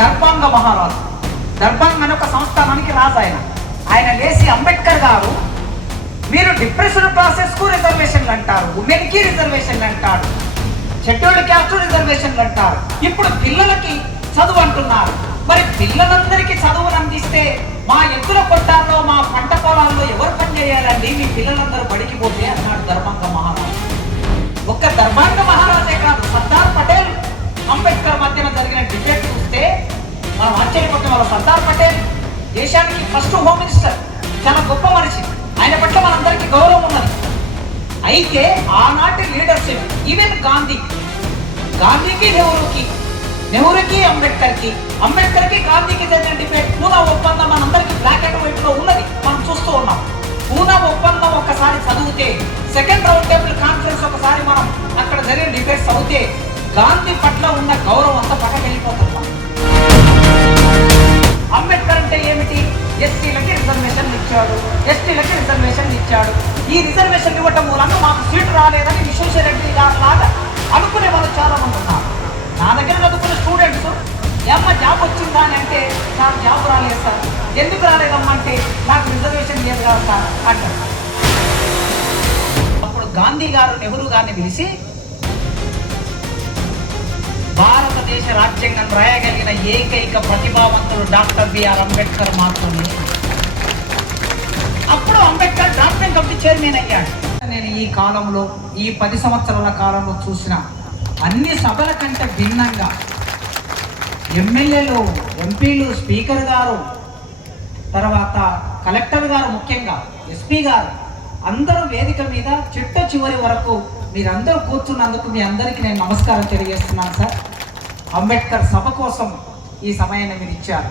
దర్భంగ మహారాజు. దర్భంగ అనే ఒక సంస్థానానికి రాజు ఆయన లేచి అంబేద్కర్ గారు, మీరు డిప్రెషన్ క్లాసెస్కు రిజర్వేషన్లు అంటారు, ఉమెన్కి రిజర్వేషన్లు అంటారు, షెడ్యూల్డ్ క్యాస్ట్ రిజర్వేషన్లు అంటారు, ఇప్పుడు పిల్లలకి చదువు అంటున్నారు. మరి పిల్లలందరికీ చదువును అందిస్తే మా ఎద్దుల కొట్టాల్లో మా పంట పొలాల్లో ఎవరు పని చేయాలండి, మీ పిల్లలందరూ బడికి పోతే అన్నాడు దర్భంగ మహారాజు. ఒక్క దర్భంగ మహారాజే కాదు, సర్దార్ పటేల్ అంబేద్కర్ మధ్యన జరిగిన డిబేట్ చూస్తే మనం ఆశ్చర్యపోతాం. వాళ్ళ సర్దార్ పటేల్ దేశానికి ఫస్ట్ హోమ్ మినిస్టర్, చాలా గొప్ప మనిషి, ఆయన పట్ల మనందరికీ గౌరవం ఉన్నది. అయితే ఆనాటి లీడర్షిప్, ఈవెన్ గాంధీకి నెహ్రూకి అంబేద్కర్కి గాంధీకి జరిగిన డిబేట్, పూనా ఒప్పందం మనందరికీ బ్లాక్ అండ్ వైట్ లో ఉన్నది, మనం చూస్తూ ఉన్నాం. పూనా ఒప్పందం ఒకసారి చదివితే, సెకండ్ రౌండ్ టేబుల్ కాన్ఫరెన్స్ ఒకసారి మనం అక్కడ జరిగిన డిబేట్స్ అవుతే గాంధీ పట్ల ఉన్న గౌరవం అంతా పక్కకి వెళ్ళిపోతుంది. అంబేద్కర్ అంటే ఏమిటి? ఎస్టీలకి రిజర్వేషన్ ఇచ్చాడు. ఈ రిజర్వేషన్ ఇవ్వటం మూలంగా మాకు సీటు రాలేదని విశ్వేశ్వరరెడ్డి గారు లాగా అనుకునే వాళ్ళు చాలా మంది ఉన్నారు. నా దగ్గర చదువుకున్న స్టూడెంట్స్, ఏమ్మా జాబ్ వచ్చిందా అని అంటే, నాకు జాబ్ రాలేదు సార్. ఎందుకు రాలేదమ్మా అంటే, నాకు రిజర్వేషన్ లేదు కదా సార్ అంటారు. అప్పుడు గాంధీ గారు నెహ్రూ గారిని పిలిచి, భారతదేశ రాజ్యాంగం రాయగలిగిన ఏకైక ప్రతిభావంతుడు డాక్టర్ బిఆర్ అంబేద్కర్ మాత్రమే. అప్పుడు అంబేద్కర్ డ్రాఫ్టింగ్ కమిటీ చైర్మన్ అయ్యాడు. నేను ఈ కాలంలో, ఈ 10 సంవత్సరాల కాలంలో చూసిన అన్ని సభల కంటే భిన్నంగా ఎమ్మెల్యేలు, ఎంపీలు, స్పీకర్ గారు, తర్వాత కలెక్టర్ గారు, ముఖ్యంగా ఎస్పీ గారు అందరూ వేదిక మీద చిట్ట చివరి వరకు మీరందరూ కూర్చున్నందుకు మీ అందరికీ నేను నమస్కారం తెలియజేస్తున్నాను సార్. అంబేద్కర్ సభ కోసం ఈ సమయాన్ని మీరు ఇచ్చారు.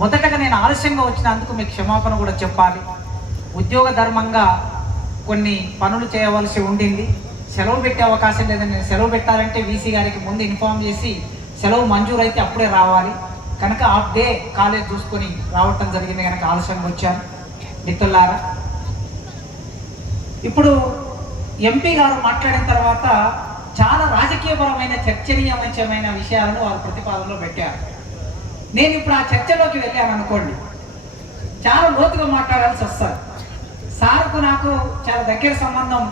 మొదటగా నేను ఆలస్యంగా వచ్చినందుకు మీకు క్షమాపణ కూడా చెప్పాలి. ఉద్యోగ ధర్మంగా కొన్ని పనులు చేయవలసి ఉండింది. సెలవు పెట్టే అవకాశం లేదని, నేను సెలవు పెట్టాలంటే వీసీ గారికి ముందు ఇన్ఫార్మ్ చేసి సెలవు మంజూరు అయితే అప్పుడే రావాలి కనుక హాఫ్ డే కాలేజ్ చూసుకొని రావటం జరిగింది కనుక ఆలస్యంగా వచ్చాను. మిత్రులారా, ఇప్పుడు ఎంపీ గారు మాట్లాడిన తర్వాత చాలా రాజకీయపరమైన చర్చనీయమైన విషయాలను వారు ప్రతిపాదనలో పెట్టారు. నేను ఇప్పుడు ఆ చర్చలోకి వెళ్ళాను అనుకోండి, చాలా లోతుగా మాట్లాడాల్సి వస్తుంది. సార్కు నాకు చాలా దగ్గర సంబంధం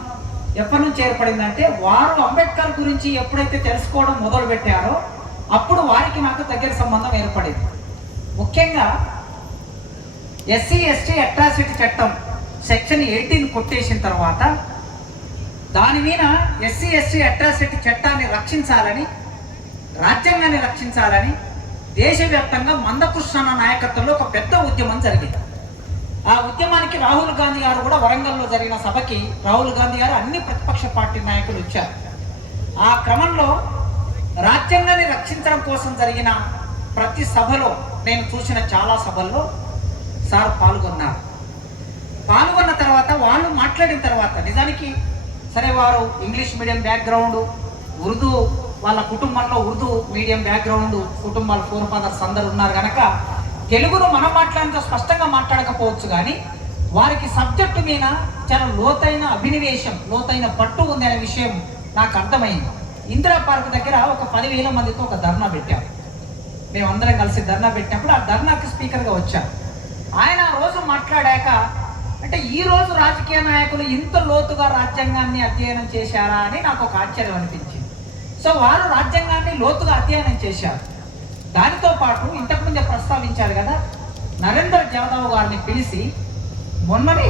ఎప్పటి నుంచి ఏర్పడిందంటే, వారు అంబేద్కర్ గురించి ఎప్పుడైతే తెలుసుకోవడం మొదలు పెట్టారో అప్పుడు వారికి నాకు దగ్గర సంబంధం ఏర్పడింది. ముఖ్యంగా ఎస్సీ ఎస్టీ అట్రాసిటీ చట్టం సెక్షన్ 18 కొట్టేసిన తర్వాత దాని మీద ఎస్సీ ఎస్టీ అట్రాసిటీ చట్టాన్ని రక్షించాలని, రాజ్యాంగాన్ని రక్షించాలని దేశవ్యాప్తంగా మందకృష్ణ నాయకత్వంలో ఒక పెద్ద ఉద్యమం జరిగింది. ఆ ఉద్యమానికి రాహుల్ గాంధీ గారు కూడా, వరంగల్లో జరిగిన సభకి రాహుల్ గాంధీ గారు అన్ని ప్రతిపక్ష పార్టీ నాయకులు వచ్చారు. ఆ క్రమంలో రాజ్యాంగాన్ని రక్షించడం కోసం జరిగిన ప్రతి సభలో, నేను చూసిన చాలా సభల్లో సార్ పాల్గొన్నారు. పాల్గొన్న తర్వాత వాళ్ళు మాట్లాడిన తర్వాత, నిజానికి సరే వారు ఇంగ్లీష్ మీడియం బ్యాక్గ్రౌండ్, ఉర్దూ, వాళ్ళ కుటుంబంలో ఉర్దూ మీడియం బ్యాక్గ్రౌండ్ కుటుంబాలు, ఫోర్ ఫాదర్స్ అందరు ఉన్నారు కనుక తెలుగును మనం మాట్లాడినంత స్పష్టంగా మాట్లాడకపోవచ్చు, కానీ వారికి సబ్జెక్టు మీద చాలా లోతైన అభినివేశం, లోతైన పట్టు ఉంది అనే విషయం నాకు అర్థమైంది. ఇందిరా పార్క్ దగ్గర ఒక 10,000 మందితో ఒక ధర్నా పెట్టాం. మేమందరం కలిసి ధర్నా పెట్టినప్పుడు ఆ ధర్నాకి స్పీకర్గా వచ్చారు. ఆయన ఆ రోజు మాట్లాడాక, అంటే ఈ రోజు రాజకీయ నాయకులు ఇంత లోతుగా రాజ్యాంగాన్ని అధ్యయనం చేశారా అని నాకు ఒక ఆశ్చర్యం అనిపించింది. సో వారు రాజ్యాంగాన్ని లోతుగా అధ్యయనం చేశారు. దానితో పాటు ఇంతకుముందే ప్రస్తావించారు కదా, నరేందర్ జాదవ్ గారిని పిలిచి మొన్ననే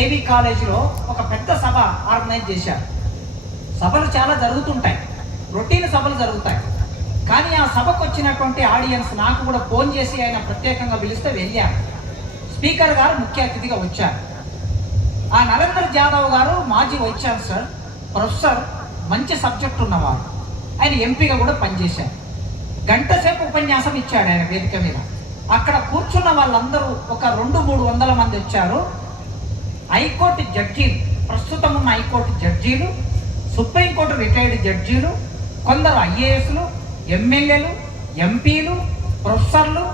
ఏబీ కాలేజీలో ఒక పెద్ద సభ ఆర్గనైజ్ చేశారు. సభలు చాలా జరుగుతుంటాయి, రొటీన్ సభలు జరుగుతాయి, కానీ ఆ సభకు వచ్చినటువంటి ఆడియన్స్ నాకు కూడా ఫోన్ చేసి ఆయన ప్రత్యేకంగా పిలిస్తే వెళ్ళారు. స్పీకర్ గారు ముఖ్య అతిథిగా వచ్చారు. ఆ నరేందర్ జాదవ్ గారు మాజీ వైస్ ఛాన్సలర్, ప్రొఫెసర్, మంచి సబ్జెక్ట్ ఉన్నవారు. ఆయన ఎంపీగా కూడా పనిచేశారు. గంట సేపు ఉపన్యాసం ఇచ్చాడు ఆయన వేదిక మీద. అక్కడ కూర్చున్న వాళ్ళందరూ ఒక 200-300 మంది వచ్చారు. హైకోర్టు జడ్జీలు, ప్రస్తుతం ఉన్న హైకోర్టు జడ్జీలు, సుప్రీంకోర్టు రిటైర్డ్ జడ్జీలు, కొందరు ఐఏఎస్లు, ఎమ్మెల్యేలు, ఎంపీలు, ప్రొఫెసర్లు,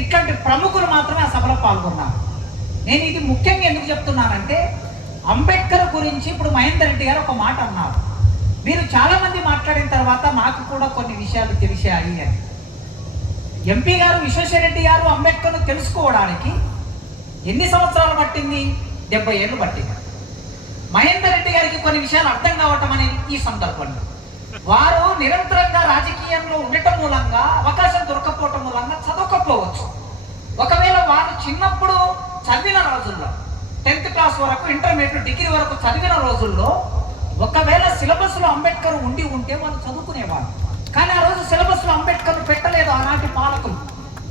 ఇట్లాంటి ప్రముఖులు మాత్రమే ఆ సభలో పాల్గొన్నారు. నేను ఇది ముఖ్యంగా ఎందుకు చెప్తున్నానంటే, అంబేద్కర్ గురించి ఇప్పుడు మహేందర్ రెడ్డి గారు ఒక మాట అన్నారు, మీరు చాలామంది మాట్లాడిన తర్వాత నాకు కూడా కొన్ని విషయాలు తెలిసాయి అని. ఎంపీ గారు విశ్వేశ్వరరెడ్డి గారు అంబేద్కర్ను తెలుసుకోవడానికి ఎన్ని సంవత్సరాలు పట్టింది? 70 ఏళ్ళు పట్టింది. మహేందర్ రెడ్డి గారికి కొన్ని విషయాలు అర్థం కావటం అనేది ఈ సందర్భంలో వారు నిరంతరంగా రాజకీయంలో ఉండటం మూలంగా అవకాశం దొరకపోవటం మూలంగా చదవకపోవచ్చు. ఒకవేళ వారు చిన్నప్పుడు చదివిన రోజుల్లో 10th క్లాస్ వరకు ఇంటర్మీడియట్ డిగ్రీ వరకు చదివిన రోజుల్లో ఒకవేళ సిలబస్లో అంబేద్కర్ ఉంటే వాళ్ళు చదువుకునేవారు. కానీ ఆ రోజు సిలబస్లో అంబేద్కర్ పెట్టలేదు ఆనాటి పాలకులు.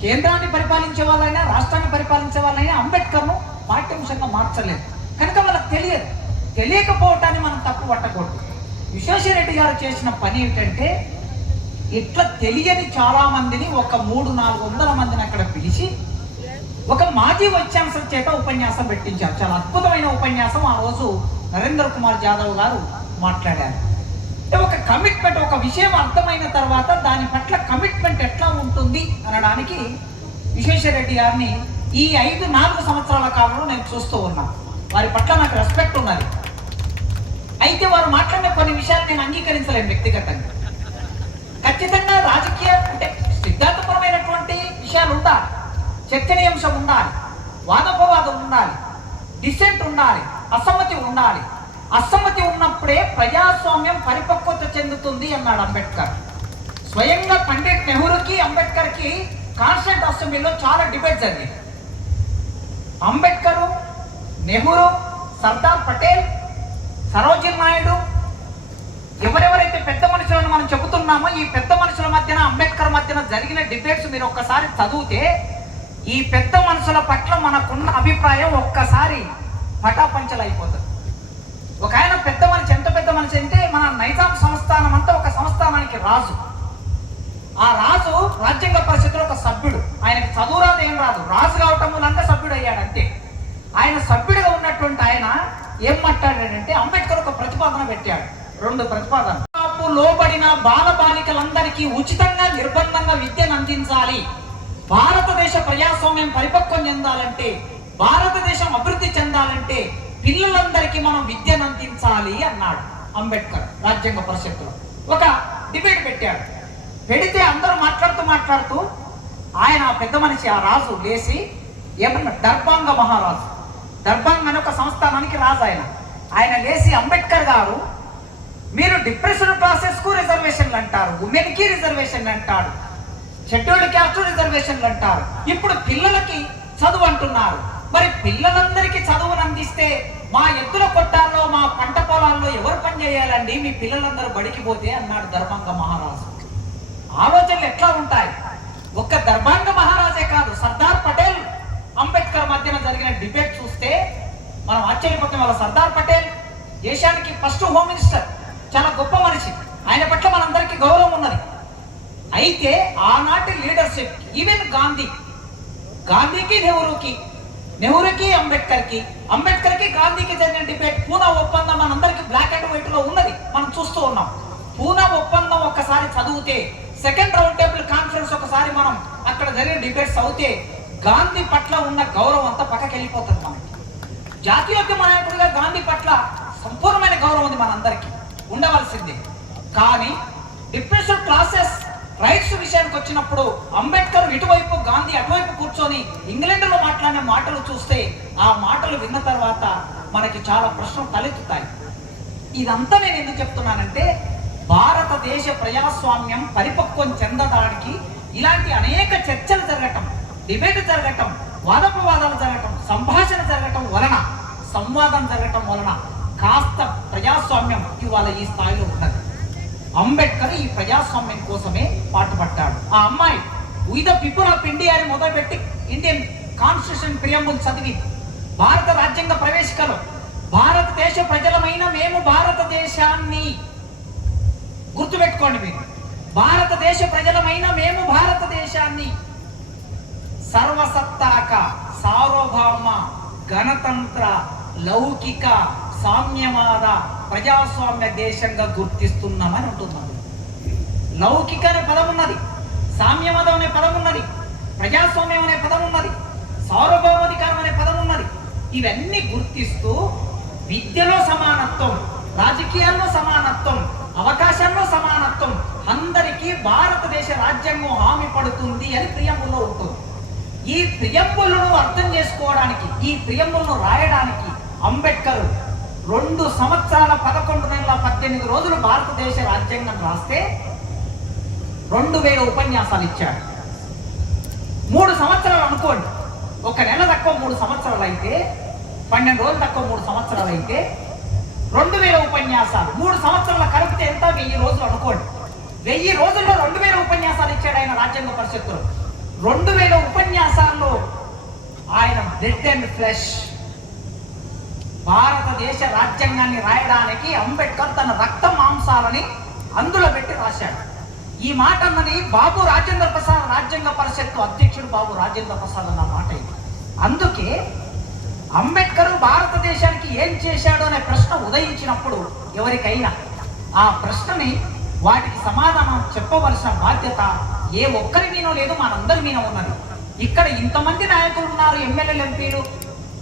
కేంద్రాన్ని పరిపాలించే వాళ్ళైనా రాష్ట్రాన్ని పరిపాలించే వాళ్ళైనా అంబేద్కర్ను పాఠ్యాంశంగా మార్చలేదు. కనుక వాళ్ళకి తెలియకపోవటాన్ని మనం తప్పు పట్టకూడదు. విశ్వేశ్వరరెడ్డి గారు చేసిన పని ఏమిటంటే ఇట్లా తెలియని చాలా మందిని ఒక 300-400 మందిని అక్కడ పిలిచి ఒక మాజీ వైస్ చేత ఉపన్యాసం పెట్టించారు. చాలా అద్భుతమైన ఉపన్యాసం ఆ రోజు నరేంద్ర కుమార్ యాదవ్ గారు మాట్లాడారు. ఒక కమిట్మెంట్, ఒక విషయం అర్థమైన తర్వాత దాని పట్ల కమిట్మెంట్ ఎట్లా ఉంటుంది అనడానికి విశ్వేశ్వరరెడ్డి గారిని ఈ 4 సంవత్సరాల కాలంలో నేను చూస్తూ ఉన్నాను. వారి పట్ల నాకు రెస్పెక్ట్ ఉన్నది. అయితే వారు మాట్లాడిన కొన్ని విషయాలు నేను అంగీకరించలేను వ్యక్తిగతంగా. ఖచ్చితంగా రాజకీయ అంటే సిద్ధాంతపరమైనటువంటి విషయాలు ఉండాలి, చర్చనీయాంశం ఉండాలి, వాదోపవాదం ఉండాలి, డిసెంట్ ఉండాలి, అసమ్మతి ఉండాలి. అసమ్మతి ఉన్నప్పుడే ప్రజాస్వామ్యం పరిపక్వత చెందుతుంది అన్నాడు అంబేద్కర్. స్వయంగా పండిట్ నెహ్రూకి అంబేద్కర్కి కాన్స్టిట్యూంట్ అసెంబ్లీలో చాలా డిబేట్ జరిగింది. అంబేద్కర్, నెహ్రూ, సర్దార్ పటేల్, సరోజిని నాయుడు, ఎవరెవరైతే పెద్ద మనుషులను మనం చెబుతున్నామో ఈ పెద్ద మనుషుల మధ్యన అంబేద్కర్ మధ్యన జరిగిన డిబేట్స్ మీరు ఒక్కసారి చదివితే ఈ పెద్ద మనుషుల పట్ల మనకున్న అభిప్రాయం ఒక్కసారి పటాపంచలు అయిపోతుంది. ఒక ఆయన పెద్ద మనిషి, ఎంత పెద్ద మనిషి అంటే మన నైజాం సంస్థానం అంతా ఒక సంస్థానానికి రాజు. ఆ రాజు రాజ్యాంగ పరిషత్తులో ఒక సభ్యుడు. ఆయనకి చదువు రాదు, ఏం రాదు, రాజు కావటం మూలంగా సభ్యుడు అయ్యాడు అంతే. ఆయన సభ్యుడిగా ఉన్నటువంటి ఆయన ఏం మాట్లాడాడంటే అంబేద్కర్ ఒక ప్రతిపాదన పెట్టాడు, 2 ప్రతిపాదనలు. లోబడిన బాలబాలికలందరికీ ఉచితంగా నిర్బంధంగా విద్యను అందించాలి. భారతదేశ ప్రజాస్వామ్యం పరిపక్వం చెందాలంటే, భారతదేశం అభివృద్ధి చెందాలంటే పిల్లలందరికీ మనం విద్యను అందించాలి అన్నాడు అంబేద్కర్. రాజ్యాంగ పరిషత్తులో ఒక డిబేట్ పెట్టాడు. పెడితే అందరూ మాట్లాడుతూ ఆయన పెద్ద మనిషి, ఆ రాజు లేచి ఏమన్నా, దర్బాంగ మహారాజు, దర్బాంగ్ అనే ఒక సంస్థానానికి రాజు ఆయన లేచి, అంబేద్కర్ గారు మీరు డిప్రెషన్ క్లాసెస్ కు రిజర్వేషన్లు అంటారు, ఉమెన్ కి రిజర్వేషన్లు అంటారు, షెడ్యూల్డ్ క్యాస్ట్ రిజర్వేషన్లు అంటారు, ఇప్పుడు పిల్లలకి చదువు అంటున్నారు. మరి పిల్లలందరికీ చదువును అందిస్తే మా ఎద్దుల కొట్టాల్లో, మా పంట పొలాల్లో ఎవరు పని చేయాలండి, మీ పిల్లలందరూ బడికి పోతే అన్నాడు దర్బాంగ మహారాజు. ఆలోచనలు ఎట్లా ఉంటాయి? ఒక్క దర్బాంగ మహారాజే కాదు, సర్దార్ పటేల్ అంబేద్కర్ మధ్యన జరిగిన డిబేట్ చూస్తే మనం ఆశ్చర్యపోతాం. వాళ్ళ సర్దార్ పటేల్ దేశానికి ఫస్ట్ హోమ్ మినిస్టర్, చాలా గొప్ప మనిషి, ఆయన పట్ల మనందరికీ గౌరవం ఉన్నది. అయితే ఆనాటి లీడర్షిప్, ఈవెన్ గాంధీకి నెహ్రూకి అంబేద్కర్కి గాంధీకి జరిగిన డిబేట్, పూనా ఒప్పందం మనందరికీ బ్లాక్ అండ్ వైట్ లో ఉన్నది, మనం చూస్తూ ఉన్నాం. పూనా ఒప్పందం ఒక్కసారి చదివితే, సెకండ్ రౌండ్ టేబుల్ కాన్ఫరెన్స్ ఒకసారి మనం అక్కడ జరిగిన డిబేట్స్ అవుతే గాంధీ పట్ల ఉన్న గౌరవం అంతా పక్కకి వెళ్ళిపోతుంది. మనకి జాతీయోద్యమ నాయకుడిగా గాంధీ పట్ల సంపూర్ణమైన గౌరవం ఉంది, మనందరికీ ఉండవలసిందే. కానీ డిప్రెషన్ క్లాసెస్ రైట్స్ విషయానికి వచ్చినప్పుడు అంబేద్కర్ ఇటువైపు, గాంధీ అటువైపు కూర్చొని ఇంగ్లాండ్లో మాట్లాడిన మాటలు చూస్తే ఆ మాటలు విన్న తర్వాత మనకి చాలా ప్రశ్నలు తలెత్తుతాయి. ఇదంతా నేను ఎందుకు చెప్తున్నానంటే భారతదేశ ప్రజాస్వామ్యం పరిపక్వం చెందడానికి ఇలాంటి అనేక చర్చలు జరగటం, డిబేట్ జరగటం, వాదోపవాదాలు జరగటం, సంభాషణ జరగటం వలన, సంవాదం జరగటం వలన కాస్త ప్రజాస్వామ్యం ఇవాళ ఈ స్థాయిలో ఉన్నది. అంబేద్కర్ ఈ ప్రజాస్వామ్యం కోసమే పాటుపడ్డాడు. ఆ అమ్మాయి we the people of India అని మొదలుపెట్టి ఇండియన్ కాన్స్టిట్యూషన్ ప్రియంబుల్ చదివి భారత రాజ్యాంగ ప్రవేశికలో భారతదేశ ప్రజలమైన మేము భారతదేశాన్ని, గుర్తుపెట్టుకోండి మీరు, భారతదేశ ప్రజలమైన మేము భారతదేశాన్ని సర్వసత్తాక, సార్వభౌమ, గణతంత్ర, లౌకిక, సామ్యవాద, ప్రజాస్వామ్య దేశంగా గుర్తిస్తున్నామని ఉంటున్నాం. లౌకిక అనే పదం ఉన్నది, సామ్యవాదం అనే పదం ఉన్నది, ప్రజాస్వామ్యం అనే పదం ఉన్నది, సార్వభౌమాధికారం అనే పదం ఉన్నది. ఇవన్నీ గుర్తిస్తూ విద్యలో సమానత్వం, రాజకీయాల్లో సమానత్వం, అవకాశాల్లో సమానత్వం, అందరికీ భారతదేశ రాజ్యాంగం హామీ పడుతుంది అని ప్రియంబుల్లో ఉంటుంది. ఈ ప్రియంబులను అర్థం చేసుకోవడానికి, ఈ ప్రియంబులను రాయడానికి అంబేద్కర్ 2 సంవత్సరాల 11 నెలల 18 రోజులు భారతదేశ రాజ్యాంగం రాస్తే 2000 ఉపన్యాసాలు ఇచ్చాడు. 3 సంవత్సరాలు అనుకోండి, 1 నెల తక్కువ 3 సంవత్సరాలు అయితే, 12 రోజులు తక్కువ 3 సంవత్సరాలు అయితే 2000 ఉపన్యాసాలు. 3 సంవత్సరాల కలిపితే ఎంత? 1000 రోజులు అనుకోండి. 1000 రోజుల్లో 2000 ఉపన్యాసాలు ఇచ్చాడు ఆయన రాజ్యాంగ పరిషత్తులో. 2000 ఉపన్యాసాల్లో ఆయన బ్లడ్ అండ్ ఫ్లెష్ భారతదేశ రాజ్యాంగాన్ని రాయడానికి అంబేద్కర్ తన రక్త మాంసాలని అందులో పెట్టి రాశాడు. ఈ మాట అన్నది బాబు రాజేంద్ర ప్రసాద్, రాజ్యాంగ పరిషత్తు అధ్యక్షుడు బాబు రాజేంద్ర ప్రసాద్ అన్న మాట ఇది. అందుకే అంబేద్కర్ భారతదేశానికి ఏం చేశాడు అనే ప్రశ్న ఉదయించినప్పుడు ఎవరికైనా ఆ ప్రశ్నని, వాటికి సమాధానం చెప్పవలసిన బాధ్యత ఏ ఒక్కరి మీనో లేదు, మనందరి మీద ఉన్నది. ఇక్కడ ఇంతమంది నాయకులు ఉన్నారు, ఎమ్మెల్యేలు, ఎంపీలు,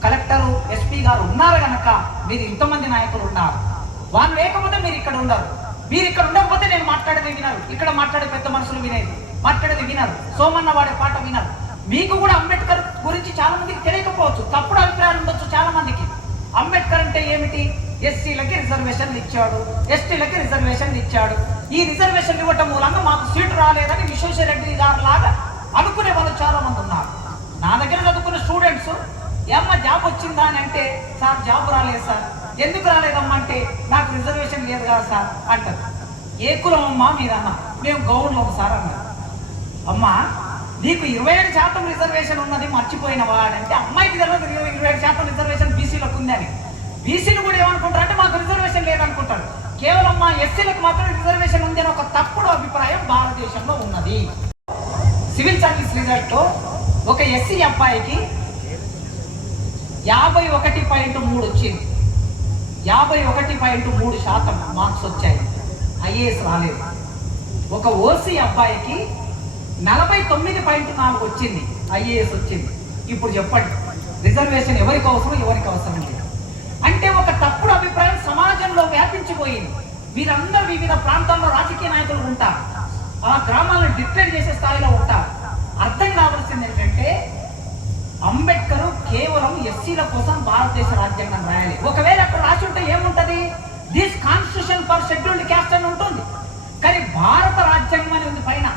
కలెక్టరు, ఎస్పీ గారు ఉన్నారు కనుక మీరు ఇంతమంది నాయకులు ఉన్నారు. వాళ్ళు లేకపోతే మీరు ఇక్కడ ఉండరు. మీరు ఇక్కడ ఉండకపోతే నేను మాట్లాడేది వినరు, ఇక్కడ మాట్లాడే పెద్ద మనుషులు వినేది మాట్లాడేది వినరు, సోమన్న వాడే పాట వినరు. మీకు కూడా అంబేద్కర్ గురించి చాలా మందికి తెలియకపోవచ్చు, తప్పుడు అభిప్రాయాలు ఉండొచ్చు చాలా మందికి. అంబేద్కర్ అంటే ఏమిటి? ఎస్సీలకి రిజర్వేషన్లు ఇచ్చాడు, ఎస్టీలకి రిజర్వేషన్లు ఇచ్చాడు. ఈ రిజర్వేషన్లు ఇవ్వటం మూలంగా మాకు సీటు రాలేదని విశ్వేశ్వరరెడ్డి గారు లాగా అనుకునే వాళ్ళు చాలా మంది ఉన్నారు. నా దగ్గర చదువుకున్న స్టూడెంట్స్, ఏమ్మా జాబ్ వచ్చిందా అని అంటే, సార్ జాబ్ రాలేదు సార్. ఎందుకు రాలేదమ్మా అంటే, నాకు రిజర్వేషన్ లేదు కదా సార్ అంటారు. ఏ కులం అమ్మా మీరన్నా? మేము గౌన్లో సార్ అన్నారు. అమ్మా నీకు 27% రిజర్వేషన్ ఉన్నది మర్చిపోయినవా అని అంటే, అమ్మాయికి తెలియదు 27% రిజర్వేషన్ బీసీలకు ఉందని. బీసీలు కూడా ఏమనుకుంటారు అంటే మాకు రిజర్వేషన్ లేదనుకుంటారు. కేవలం మా ఎస్సీలకు మాత్రం రిజర్వేషన్ ఉంది అని ఒక తప్పుడు అభిప్రాయం భారతదేశంలో ఉన్నది. సివిల్ సర్వీస్ రిజల్ట్ ఒక ఎస్సీ అబ్బాయికి 51.3 వచ్చింది. 51.3% మార్క్స్ వచ్చాయి, ఐఏఎస్ రాలేదు. ఒక ఓసీ అబ్బాయికి 49.4 వచ్చింది, ఐఏఎస్ వచ్చింది. ఇప్పుడు చెప్పండి, రిజర్వేషన్ ఎవరికి అవసరం, ఎవరికి అవసరం లేదు అంటే ఒక తప్పుడు అభిప్రాయం సమాజంలో వ్యాపించిపోయింది. మీరందరూ వివిధ ప్రాంతాల్లో రాజకీయ నాయకులు ఉంటారు, ఆ గ్రామాలను డిక్లేర్ చేసే స్థాయిలో ఉంటారు. అర్థం కావాల్సింది ఏంటంటే, అంబేద్కర్ కేవలం ఎస్సీల కోసం భారతదేశ రాజ్యాంగం రాయాలి. ఒకవేళ అక్కడ రాసి ఉంటే ఏముంటది? This constitution for scheduled caste అని ఉంటుంది. కానీ భారత రాజ్యాంగం అని ఉంది పైన.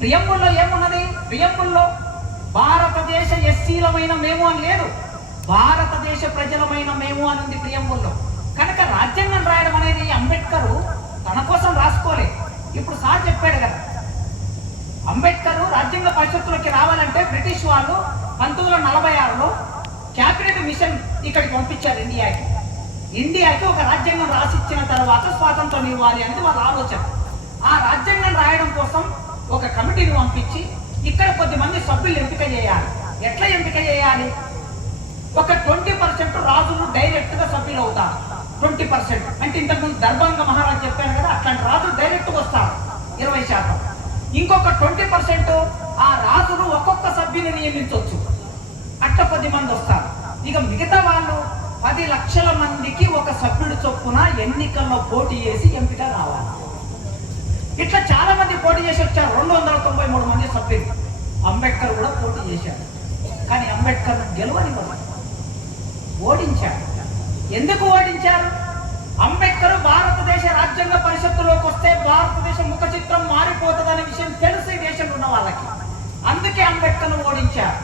ప్రియంబుల్లో ఏమున్నది? ప్రియంబుల్లో భారతదేశ ఎస్సీలమైన మేము అని లేదు, భారతదేశ ప్రజలమైన మేము అని ఉంది ప్రియంబుల్లో. కనుక రాజ్యాంగం రాయడం అనేది అంబేద్కర్ తన కోసం రాసుకోలే. ఇప్పుడు సార్ చెప్పాడు కదా, అంబేద్కర్ రాజ్యాంగ పరిషత్తులోకి రావాలంటే బ్రిటిష్ వాళ్ళు 1946లో క్యాబినెట్ మిషన్ ఇక్కడికి పంపించారు ఇండియాకి ఒక రాజ్యాంగం రాసిచ్చిన తర్వాత స్వాతంత్రం ఇవ్వాలి అనేది వాళ్ళ ఆలోచన. ఆ రాజ్యాంగం రాయడం కోసం ఒక కమిటీని పంపించి ఇక్కడ కొద్దిమంది సభ్యులు ఎంపిక చేయాలి. ఎట్లా ఎంపిక చేయాలి? ఒక 20% రాజులు డైరెక్ట్ గా సభ్యులు అవుతారు. 20% అంటే ఇంతకుముందు దర్భంగ మహారాజు చెప్పాను కదా, అట్లాంటి రాజులు డైరెక్ట్ గా వస్తారు 20%. ఇంకొక 20% ఆ రాజులు ఒక్కొక్క సభ్యుని నియమించవచ్చు, అట్లా 10 మంది వస్తారు. ఇక మిగతా వాళ్ళు 10 లక్షల మందికి ఒక సభ్యుడు చొప్పున ఎన్నికల్లో పోటీ చేసి ఎంపిక రావాలి. ఇట్లా చాలా మంది పోటీ చేసి వచ్చారు, 293 మంది సభ్యులు. అంబేద్కర్ కూడా పోటీ చేశాడు, కానీ అంబేద్కర్ గెలవనివ్వలేదు, ఓడించాడు. ఎందుకు ఓడించారు? అంబేద్కర్ భారతదేశ రాజ్యాంగ పరిషత్తులోకి వస్తే భారతదేశ ముఖ చిత్రం మారిపోతుందనే విషయం తెలుసు ఈ దేశంలో ఉన్న వాళ్ళకి. అందుకే అంబేద్కర్ ఓడించారు.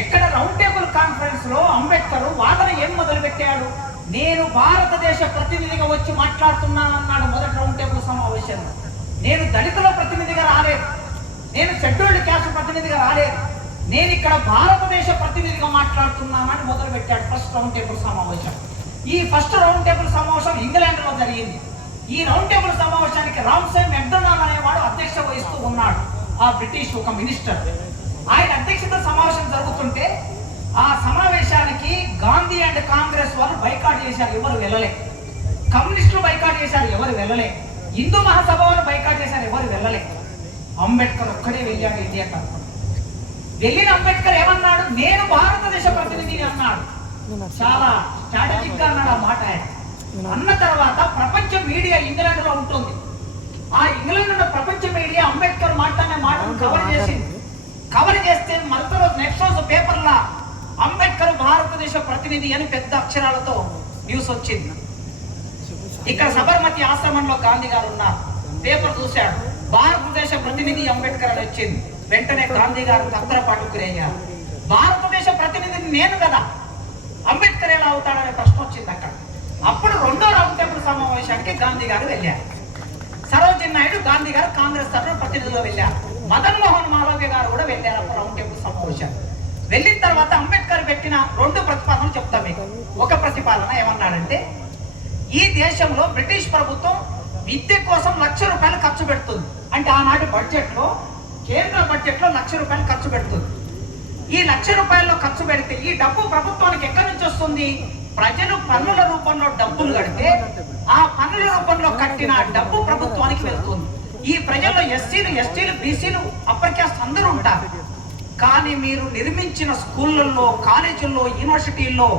ఎక్కడ రౌండ్ టేబుల్ కాన్ఫరెన్స్ లో అంబేద్కర్ వాదన ఏం మొదలు పెట్టాడు? నేను భారతదేశ ప్రతినిధిగా వచ్చి మాట్లాడుతున్నానన్నాడు మొదటి రౌండ్ టేబుల్ సమావేశంలో. నేను దళితుల ప్రతినిధిగా రాలేదు, నేను షెడ్యూల్డ్ క్యాస్ట్ ప్రతినిధిగా రాలేదు, నేను ఇక్కడ భారతదేశ ప్రతినిధిగా మాట్లాడుతున్నానని మొదలు పెట్టాడు ఫస్ట్ రౌండ్ టేబుల్ సమావేశం. ఈ ఫస్ట్ రౌండ్ టేబుల్ సమావేశం ఇంగ్లాండ్ లో జరిగింది. ఈ రౌండ్ టేబుల్ సమావేశానికి రామ్సే మెక్డొనాల్డ్ అనేవాడు అధ్యక్ష వహిస్తూ ఉన్నాడు, ఆ బ్రిటిష్ ఒక మినిస్టర్. ఆయన అధ్యక్షత సమావేశం జరుగుతుంటే ఆ సమావేశానికి గాంధీ అండ్ కాంగ్రెస్ వాళ్ళు బైకాట్ చేశారు, ఎవరు వెళ్ళలే. కమ్యూనిస్టులు బైకాట్ చేశారు, ఎవరు వెళ్ళలే. హిందూ మహాసభ వాళ్ళు బైకాట్ చేశారు, ఎవరు వెళ్ళలే. అంబేద్కర్ ఒక్కడే వెళ్ళాడు ఇండియా తరఫున. వెళ్ళిన అంబేద్కర్ ఏమన్నాడు? నేను భారతదేశ ప్రతినిధిని అన్నాడు. చాలా స్ట్రాటజిక్ గా అన్నాడు ఆ మాట. అన్న తర్వాత ప్రపంచ మీడియా ఇంగ్లాండ్ లో ఉంటుంది. ఆ ఇంగ్లాండ్ లో ప్రపంచ మీడియా అంబేద్కర్ మాట్లాడిన మాటను కవర్ చేస్తే మరొక రోజు నెక్స్ట్ రోజు పేపర్లా అంబేద్కర్ భారతదేశ ప్రతినిధి అని పెద్ద అక్షరాలతో న్యూస్ వచ్చింది. ఇక్కడ సబర్మతి ఆశ్రమంలో గాంధీ గారు ఉన్నారు. పేపర్ చూశాడు, భారతదేశ ప్రతినిధి అంబేద్కర్ అని వచ్చింది. వెంటనే గాంధీ గారు తత్తరపాటు గురయ్యారు. భారతదేశ ప్రతినిధిని నేను కదా, అంబేద్కర్ ఎలా అవుతాడనే ప్రశ్న వచ్చింది అక్కడ. అప్పుడు రెండో రౌండ్ టేబుల్ సమావేశానికి గాంధీ గారు వెళ్ళారు. సరోజిని నాయుడు గాంధీ గారు కాంగ్రెస్ తరఫున ప్రతినిధులు వెళ్ళారు. మదన్ మోహన్ మాలవ్య గారు కూడా వెళ్ళారు అప్పుడు రౌండ్ టేబుల్ సమావేశాలు. వెళ్ళిన తర్వాత అంబేద్కర్ పెట్టిన రెండు ప్రతిపాదనలు చెప్తా మీకు. ఒక ప్రతిపాదన ఏమన్నాడంటే, ఈ దేశంలో బ్రిటిష్ ప్రభుత్వం విద్య కోసం ₹1,00,000 ఖర్చు పెడుతుంది. అంటే ఆనాటి బడ్జెట్ లో, కేంద్ర బడ్జెట్ లో ₹1,00,000 ఖర్చు పెడుతుంది. ఈ ₹1,00,000 ఖర్చు పెడితే ఈ డబ్బు ప్రభుత్వానికి ఎక్కడి నుంచి వస్తుంది? ప్రజలు పన్నుల రూపంలో డబ్బులు కడితే ఆ పన్నుల రూపంలో కట్టిన డబ్బు ప్రభుత్వానికి వెళ్తుంది. ఈ ప్రజల్లో ఎస్సీలు, ఎస్టీలు, బీసీలు, అప్పర్ క్యాస్ట్ అందరూ ఉంటారు. కానీ మీరు నిర్మించిన స్కూళ్ళల్లో, కాలేజీల్లో, యూనివర్సిటీల్లో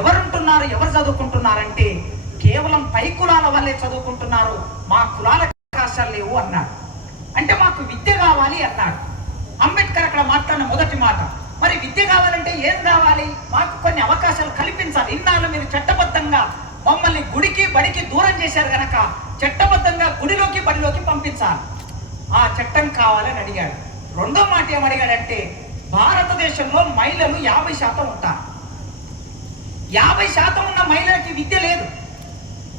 ఎవరుంటున్నారు, ఎవరు చదువుకుంటున్నారంటే కేవలం పై కులాల వల్లే చదువుకుంటున్నారు, మా కులాల అవకాశాలు లేవు అన్నాడు. అంటే మాకు విద్య కావాలి అన్నాడు అంబేద్కర్. అక్కడ మాట్లాడిన మొదటి మాట, మరి విద్య కావాలంటే ఏం కావాలి? మాకు కొన్ని అవకాశాలు కల్పించాలి. ఇన్నాళ్ళు మీరు చట్టబద్ధంగా మమ్మల్ని గుడికి బడికి దూరం చేశారు కనుక చట్టబద్ధంగా గుడిలోకి బడిలోకి పంపించాలి. ఆ చట్టం కావాలని అడిగాడు. రెండో మాట ఏమడిగాడంటే, భారతదేశంలో మహిళలు 50% ఉంటారు. 50% ఉన్న మహిళలకి విద్య లేదు.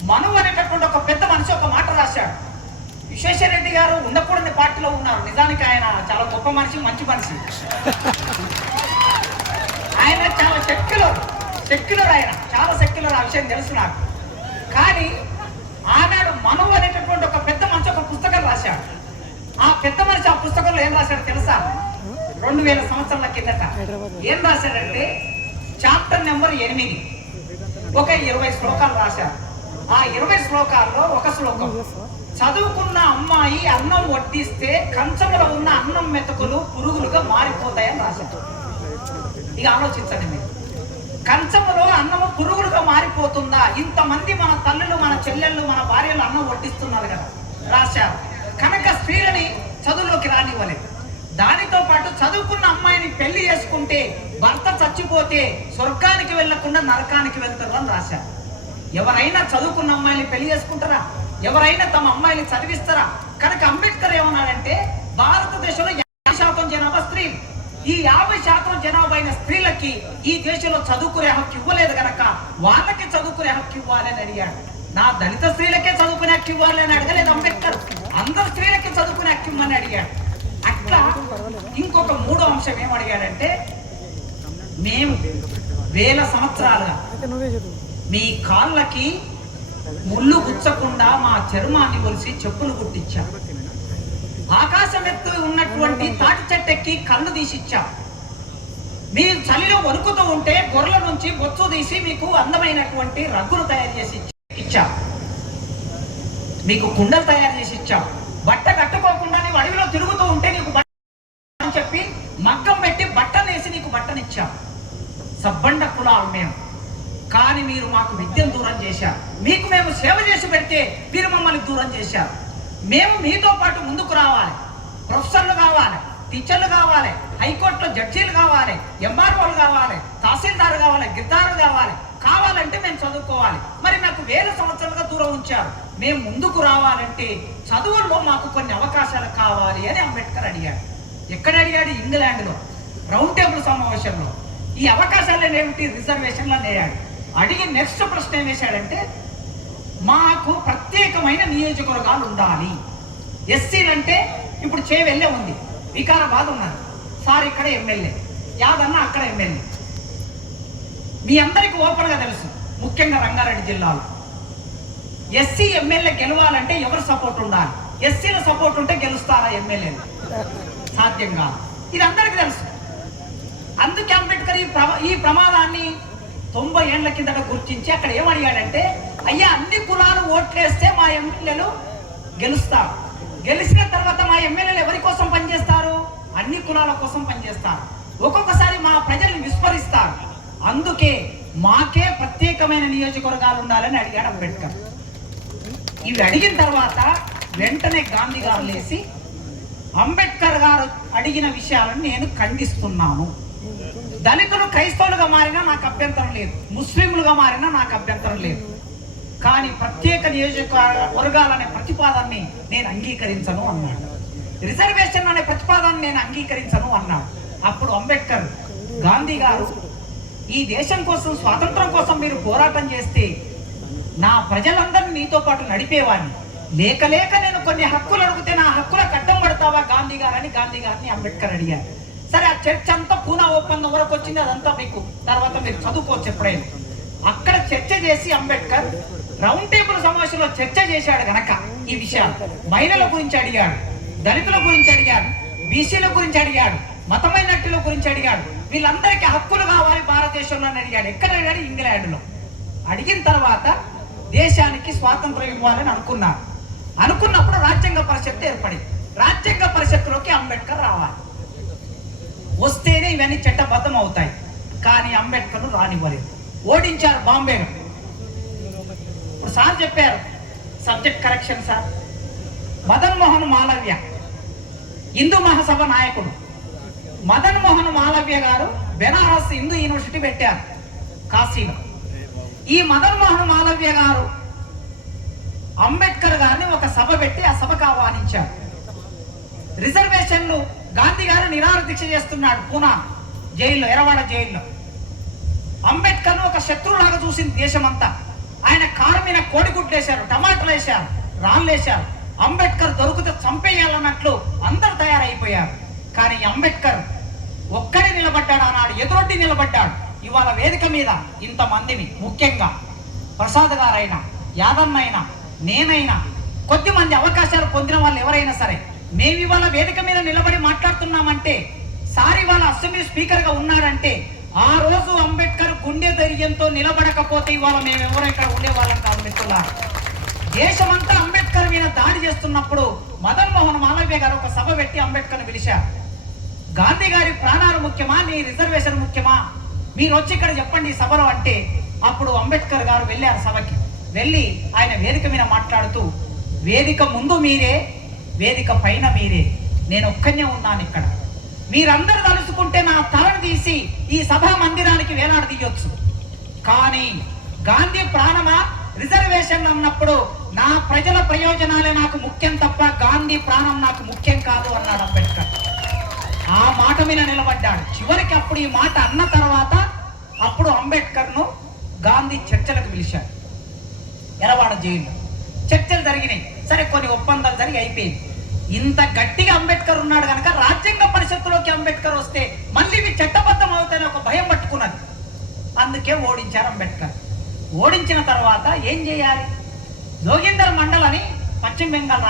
మను అనేటటువంటి ఒక పెద్ద మనిషి ఒక మాట రాశాడు. విశ్వేశ్వరరెడ్డి గారు ఉండకూడని పార్టీలో ఉన్నారు. నిజానికి ఆయన చాలా గొప్ప మనిషి, మంచి మనిషి. ఆయన చాలా సెక్యులర్ ఆయన చాలా సెక్యులర్, ఆ విషయం తెలుసు నాకు. కానీ ఆనాడు మను అనేటటువంటి ఒక పెద్ద మనిషి ఒక పుస్తకం రాశాడు. ఆ పెద్ద మనిషి ఆ పుస్తకంలో ఏం రాశాడు తెలుసా? 2000 సంవత్సరాల కిందట ఏం రాశాడంటే, చాప్టర్ నెంబర్ 8 ఒక 20 శ్లోకాలు రాశారు. ఆ 20 శ్లోకాల్లో ఒక శ్లోకం, చదువుకున్న అమ్మాయి అన్నం వడ్డిస్తే కంచంలో ఉన్న అన్నం మెతుకులు పురుగులుగా మారిపోతాయని రాశారు. ఇక ఆలోచించండి మీరు, కంచంలో అన్నము పురుగులుగా మారిపోతుందా? ఇంతమంది మన తల్లులు, మన చెల్లెళ్ళు, మన భార్యలు అన్నం వడ్డిస్తున్నారు కదా, రాశారు. కనుక స్త్రీలని చదువులోకి రానివ్వలేదు. దానితో పాటు చదువుకున్న అమ్మాయిని పెళ్లి చేసుకుంటే భర్త చచ్చిపోతే స్వర్గానికి వెళ్లకుండా నరకానికి వెళ్తారు అని రాశారు. ఎవరైనా చదువుకున్న అమ్మాయిని పెళ్లి చేసుకుంటారా? ఎవరైనా తమ అమ్మాయిని చదివిస్తారా? కనుక అంబేద్కర్ ఏమన్నాడంటే, భారతదేశంలో 50% జనాభా స్త్రీలు. ఈ 50% జనాభా అయిన స్త్రీలకి ఈ దేశంలో చదువుకునే హక్కు ఇవ్వలేదు కనుక వాళ్ళకి చదువుకునే హక్కు ఇవ్వాలి అని అడిగాడు. నా దళిత స్త్రీలకే చదువుకునే హక్కు ఇవ్వాలి అని అడగలేదు అంబేద్కర్, అందరు స్త్రీలకి చదువుకునే హక్కు ఇవ్వమని అడిగాడు. అట్లా ఇంకొక మూడో అంశం ఏమడిగాడంటే, మేము 1000 సంవత్సరాలుగా మీ కాళ్ళకి ముళ్ళు గుచ్చకుండా మా చర్మాన్ని ఒలిసి చెప్పులు కుట్టించాం. ఆకాశం ఎత్తు ఉన్నటువంటి తాటి చెట్టెక్కి కళ్ళు తీసిచ్చాం. మీరు చలిలో వణుకుతూ ఉంటే గొర్రెల నుంచి బొచ్చు తీసి మీకు అందమైనటువంటి రగ్గులు తయారు చేసి ఇచ్చాం. మీకు కుండలు తయారు చేసి ఇచ్చాం. బట్ట కట్టుకోకుండా నీవు అడవిలో తిరుగుతూ ఉంటే నీకు బట్ట అని చెప్పి మగ్గం పెట్టి బట్టనేసి నీకు బట్టనిచ్చాం. సబ్బండ కులాలు మేము. కానీ మీరు మాకు విద్యను దూరం చేశారు. మీకు మేము సేవ చేసి పెడితే మీరు మమ్మల్ని దూరం చేశారు. మేము మీతో పాటు ముందుకు రావాలి. ప్రొఫెసర్లు కావాలి, టీచర్లు కావాలి, హైకోర్టులో జడ్జీలు కావాలి, ఎంఆర్ఓలు కావాలి, తహసీల్దారు కావాలి, గిద్దారు కావాలంటే మేము చదువుకోవాలి. మరి నాకు 1000 సంవత్సరాలుగా దూరం ఉంచారు. మేము ముందుకు రావాలంటే చదువుల్లో మాకు కొన్ని అవకాశాలు కావాలి అని అంబేద్కర్ అడిగాడు. ఎక్కడ అడిగాడు? ఇంగ్లాండ్లో రౌండ్ టేబుల్ సమావేశంలో. ఈ అవకాశాలు ఏమిటి? రిజర్వేషన్లు అడిగాడు. అడిగి నెక్స్ట్ ప్రశ్న ఏం వేశాడంటే, మాకు ప్రత్యేకమైన నియోజకవర్గాలు ఉండాలి. ఎస్సీలంటే ఇప్పుడు చేవెళ్ళే ఉంది, వికారాబాద్ ఉన్నది, సార్ ఇక్కడ ఎమ్మెల్యే, యాదన్న అక్కడ ఎమ్మెల్యే. మీ అందరికీ ఓపెన్గా తెలుసు, ముఖ్యంగా రంగారెడ్డి జిల్లాలో ఎస్సీ ఎమ్మెల్యే గెలవాలంటే ఎవరు సపోర్ట్ ఉండాలి? ఎస్సీల సపోర్ట్ ఉంటే గెలుస్తారా ఎమ్మెల్యేలు? సాధ్యం కాదు. ఇది అందరికీ తెలుసు. అందుకే అంబేద్కర్ ఈ ప్రమాదాన్ని 90 ఏళ్ల కిందట గుర్తించి అక్కడ ఏమడిగాడంటే, అయ్యా అన్ని కులాలు ఓట్లేస్తే మా ఎమ్మెల్యేలు గెలుస్తారు. గెలిచిన తర్వాత మా ఎమ్మెల్యేలు ఎవరి కోసం పనిచేస్తారు? అన్ని కులాల కోసం పనిచేస్తారు. ఒక్కొక్కసారి మా ప్రజల్ని విస్మరిస్తారు. అందుకే మాకే ప్రత్యేకమైన నియోజకవర్గాలు ఉండాలని అడిగాడు అంబేద్కర్. ఇవి అడిగిన తర్వాత వెంటనే గాంధీ గారు లేచి అంబేద్కర్ గారు అడిగిన విషయాలను నేను ఖండిస్తున్నాను. దళితులు క్రైస్తవులుగా మారినా నాకు అభ్యంతరం లేదు, ముస్లింలుగా మారినా నాకు అభ్యంతరం లేదు, కానీ ప్రత్యేక నియోజకవర్గాలనే ప్రతిపాదనని నేను అంగీకరించను అన్నాడు. రిజర్వేషన్ అనే ప్రతిపాదనని నేను అంగీకరించను అన్నాడు. అప్పుడు అంబేద్కర్ గాంధీ గారు, ఈ దేశం కోసం, స్వాతంత్రం కోసం మీరు పోరాటం చేస్తే నా ప్రజలందరినీ నీతో పాటు నడిపేవాడిని, లేక లేక నేను కొన్ని హక్కులు అడిగితే నా హక్కులకు అడ్డం పడతావా గాంధీ గారని గాంధీ గారిని అంబేద్కర్ అడిగారు. సరే, ఆ చర్చ అంతా పూనా ఒప్పందం వరకు వచ్చింది, అదంతా మీకు తర్వాత మీరు చదువుకోవచ్చు ఎప్పుడైనా. అక్కడ చర్చ చేసి అంబేద్కర్ రౌండ్ టేబుల్ సమావేశంలో చర్చ చేశాడు గనక ఈ విషయాలు మహిళల గురించి అడిగాడు, దళితుల గురించి అడిగాడు, బీసీల గురించి అడిగాడు, మతమైనట్టుల గురించి అడిగాడు. వీళ్ళందరికీ హక్కులు కావాలి భారతదేశంలో అని అడిగాడు. ఎక్కడ అడిగాడు? ఇంగ్లాండ్లో. అడిగిన తర్వాత దేశానికి స్వాతంత్రం ఇవ్వాలని అనుకున్నప్పుడు రాజ్యాంగ పరిషత్ ఏర్పడింది. రాజ్యాంగ పరిషత్తులోకి అంబేద్కర్ రావాలి, వస్తేనే ఇవన్నీ చట్టబద్ధం అవుతాయి. కానీ అంబేద్కర్ రానివ్వలేదు, ఓడించారు బాంబేలో. ఇప్పుడు సార్ చెప్పారు, subject correction sir. Madan Mohan Malaviya Hindu Mahasabha నాయకుడు. మదన్ మోహన్ మాలవ్య గారు బెనారస్ హిందూ యూనివర్సిటీ పెట్టారు కాశీలో. ఈ మదన్ మోహన్ మాలవ్య గారు అంబేద్కర్ గారిని ఒక సభ పెట్టి ఆ సభకు ఆహ్వానించారు. రిజర్వేషన్లు గాంధీ గారు నిరాహార దీక్ష చేస్తున్నాడు పూనా జైల్లో, ఎర్రవాడ జైల్లో. అంబేద్కర్ను ఒక శత్రువులాగా చూసింది దేశమంతా. ఆయన కారు మీద కోడిగుడ్లు వేశారు, టమాటాలు వేశారు, రాళ్ళు వేశారు. అంబేద్కర్ దొరికితే చంపేయాలన్నట్లు అందరూ తయారైపోయారు. కానీ అంబేద్కర్ ఒక్కడే నిలబడ్డాడు, ఆనాడు ఎదురొడ్డి నిలబడ్డాడు. ఇవాళ వేదిక మీద ఇంతమందిని, ముఖ్యంగా ప్రసాద్ గారైనా, యాదన్నైనా, నేనైనా, కొద్దిమంది అవకాశాలు పొందిన వాళ్ళు ఎవరైనా సరే, మేము ఇవాళ వేదిక మీద నిలబడి మాట్లాడుతున్నామంటే, సార్ ఇవాళ అసెంబ్లీ స్పీకర్ గా ఉన్నాడంటే, ఆ రోజు అంబేద్కర్ గుండె ధైర్యంతో నిలబడకపోతే ఇవాళ మేము ఎవరో ఇక్కడ ఉండేవాళ్ళం కాదు మిత్రులారా. దేశమంతా అంబేద్కర్ మీద దాడి చేస్తున్నప్పుడు మదన్ మోహన్ మాలవ్య గారు ఒక సభ పెట్టి అంబేద్కర్ పిలిచారు. గాంధీ గారి ప్రాణాలు ముఖ్యమా, నీ రిజర్వేషన్ ముఖ్యమా, మీరు వచ్చి ఇక్కడ చెప్పండి సభలో అంటే, అప్పుడు అంబేద్కర్ గారు వెళ్ళారు సభకి. వెళ్ళి ఆయన వేదిక మీద మాట్లాడుతూ, వేదిక ముందు మీరే, వేదిక పైన మీరే, నేను ఒక్కనే ఉన్నాను ఇక్కడ. మీరందరూ తలుసుకుంటే నా తలను తీసి ఈ సభా మందిరానికి వేలాడదీయొచ్చు, కానీ గాంధీ ప్రాణమా రిజర్వేషన్ అన్నప్పుడు నా ప్రజల ప్రయోజనాలే నాకు ముఖ్యం తప్ప గాంధీ ప్రాణం నాకు ముఖ్యం కాదు అన్నాడు అంబేద్కర్. ఆ మాట మీద నిలబడ్డాడు. చివరికి అప్పుడు ఈ మాట అన్న తర్వాత అప్పుడు అంబేద్కర్ను గాంధీ చర్చలకు పిలిచాడు. ఎర్రవాడ జైల్లో చర్చలు జరిగినాయి. సరే, కొన్ని ఒప్పందాలు జరిగి అయిపోయింది. ఇంత గట్టిగా అంబేద్కర్ ఉన్నాడు కనుక రాజ్యాంగ పరిషత్తులోకి అంబేద్కర్ వస్తే మళ్ళీ ఇవి చట్టబద్ధం అవుతాయని ఒక భయం పట్టుకున్నది. అందుకే ఓడించారు అంబేద్కర్. ఓడించిన తర్వాత ఏం చేయాలి? జోగిందర్ మండల్ అని పశ్చిమ బెంగాల్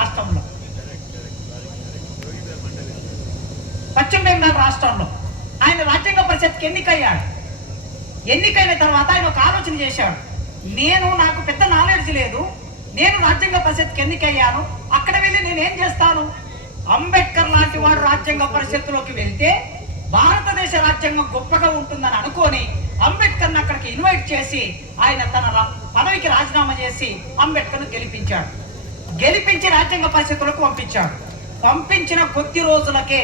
రాష్ట్రంలో ఆయన రాజ్యాంగ పరిషత్కి ఎన్నికయ్యాడు. ఎన్నికైన తర్వాత ఆయన ఒక ఆలోచన చేశాడు. నాకు పెద్ద నాలెడ్జ్ లేదు, నేను రాజ్యాంగ పరిషత్కి ఎన్నికయ్యాను, అక్కడ వెళ్ళి నేనేం చేస్తాను? అంబేద్కర్ లాంటి వాడు రాజ్యాంగ పరిషత్తులోకి వెళ్తే భారతదేశ రాజ్యాంగం గొప్పగా ఉంటుందని అనుకొని అంబేద్కర్ని అక్కడికి ఇన్వైట్ చేసి ఆయన తన పదవికి రాజీనామా చేసి అంబేద్కర్ను గెలిపించి రాజ్యాంగ పరిషత్తులకు పంపించాడు. పంపించిన కొద్ది రోజులకే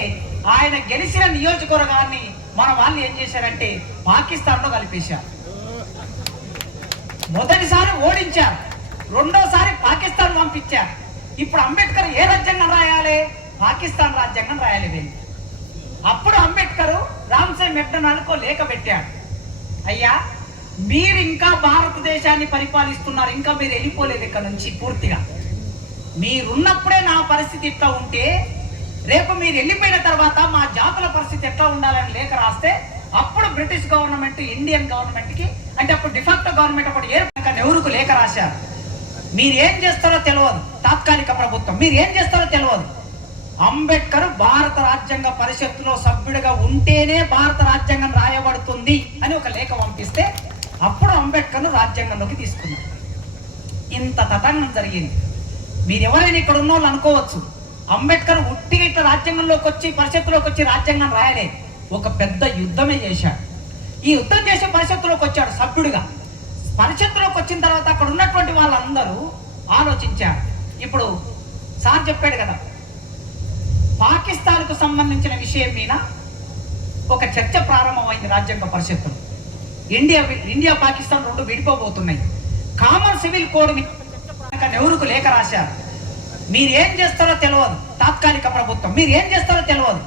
ఆయన గెలిచిన నియోజకవర్గాన్ని మన వాళ్ళు ఏం చేశారంటే పాకిస్తాన్లో కలిపేశారు. మొదటిసారి ఓడించారు, రెండోసారి పాకిస్తాన్ పంపించారు. ఇప్పుడు అంబేద్కర్ ఏ రాజ్యాంగం రాయాలి? పాకిస్తాన్ రాజ్యాంగం రాయాలి వెళ్ళి. అప్పుడు అంబేద్కర్ రామ్సే మెక్డొనాల్డ్కో లేఖ పెట్టాడు. అయ్యా, మీరు ఇంకా భారతదేశాన్ని పరిపాలిస్తున్నారు, ఇంకా మీరు వెళ్ళిపోలేదు ఇక్కడ నుంచి పూర్తిగా. మీరున్నప్పుడే నా పరిస్థితి ఇట్లా ఉంటే రేపు మీరు వెళ్ళిపోయిన తర్వాత మా జాతుల పరిస్థితి ఎట్లా ఉండాలని లేఖ రాస్తే అప్పుడు బ్రిటిష్ గవర్నమెంట్ ఇండియన్ గవర్నమెంట్కి, అంటే అప్పుడు డిఫాక్టో గవర్నమెంట్ అప్పుడు నెహ్రూకు లేఖ రాశారు. మీరేం చేస్తారో తెలియదు, తాత్కాలిక ప్రభుత్వం మీరేం చేస్తారో తెలియదు. అంబేద్కర్ భారత రాజ్యాంగ పరిషత్తులో సభ్యుడిగా ఉంటేనే భారత రాజ్యాంగం రాయబడుతుంది అని ఒక లేఖ పంపిస్తే అప్పుడు అంబేద్కర్ను రాజ్యాంగంలోకి తీసుకున్నారు. ఇంత తతంగం జరిగింది. మీరు ఎవరైనా ఇక్కడ ఉన్న వాళ్ళు అనుకోవచ్చు, అంబేద్కర్ ఉట్టిగా ఇట్లా రాజ్యాంగంలోకి వచ్చి పరిషత్తులోకి వచ్చి రాజ్యాంగం రాయలే, ఒక పెద్ద యుద్ధమే చేశాడు. ఈ యుద్ధం చేసే పరిషత్తులోకి వచ్చాడు సభ్యుడిగా. పరిషత్తులోకి వచ్చిన తర్వాత అక్కడ ఉన్నటువంటి వాళ్ళందరూ ఆలోచించారు. ఇప్పుడు సార్ చెప్పాడు కదా, పాకిస్తాన్కు సంబంధించిన విషయం మీద ఒక చర్చ ప్రారంభమైంది రాజ్యాంగ పరిషత్తులో. ఇండియా పాకిస్తాన్ రెండు విడిపోబోతున్నాయి. కామన్ సివిల్ కోడ్ నెహ్రూకు లేఖ రాశారు. మీరేం చేస్తారో తెలియదు, తాత్కాలిక ప్రభుత్వం మీరేం చేస్తారో తెలియదు.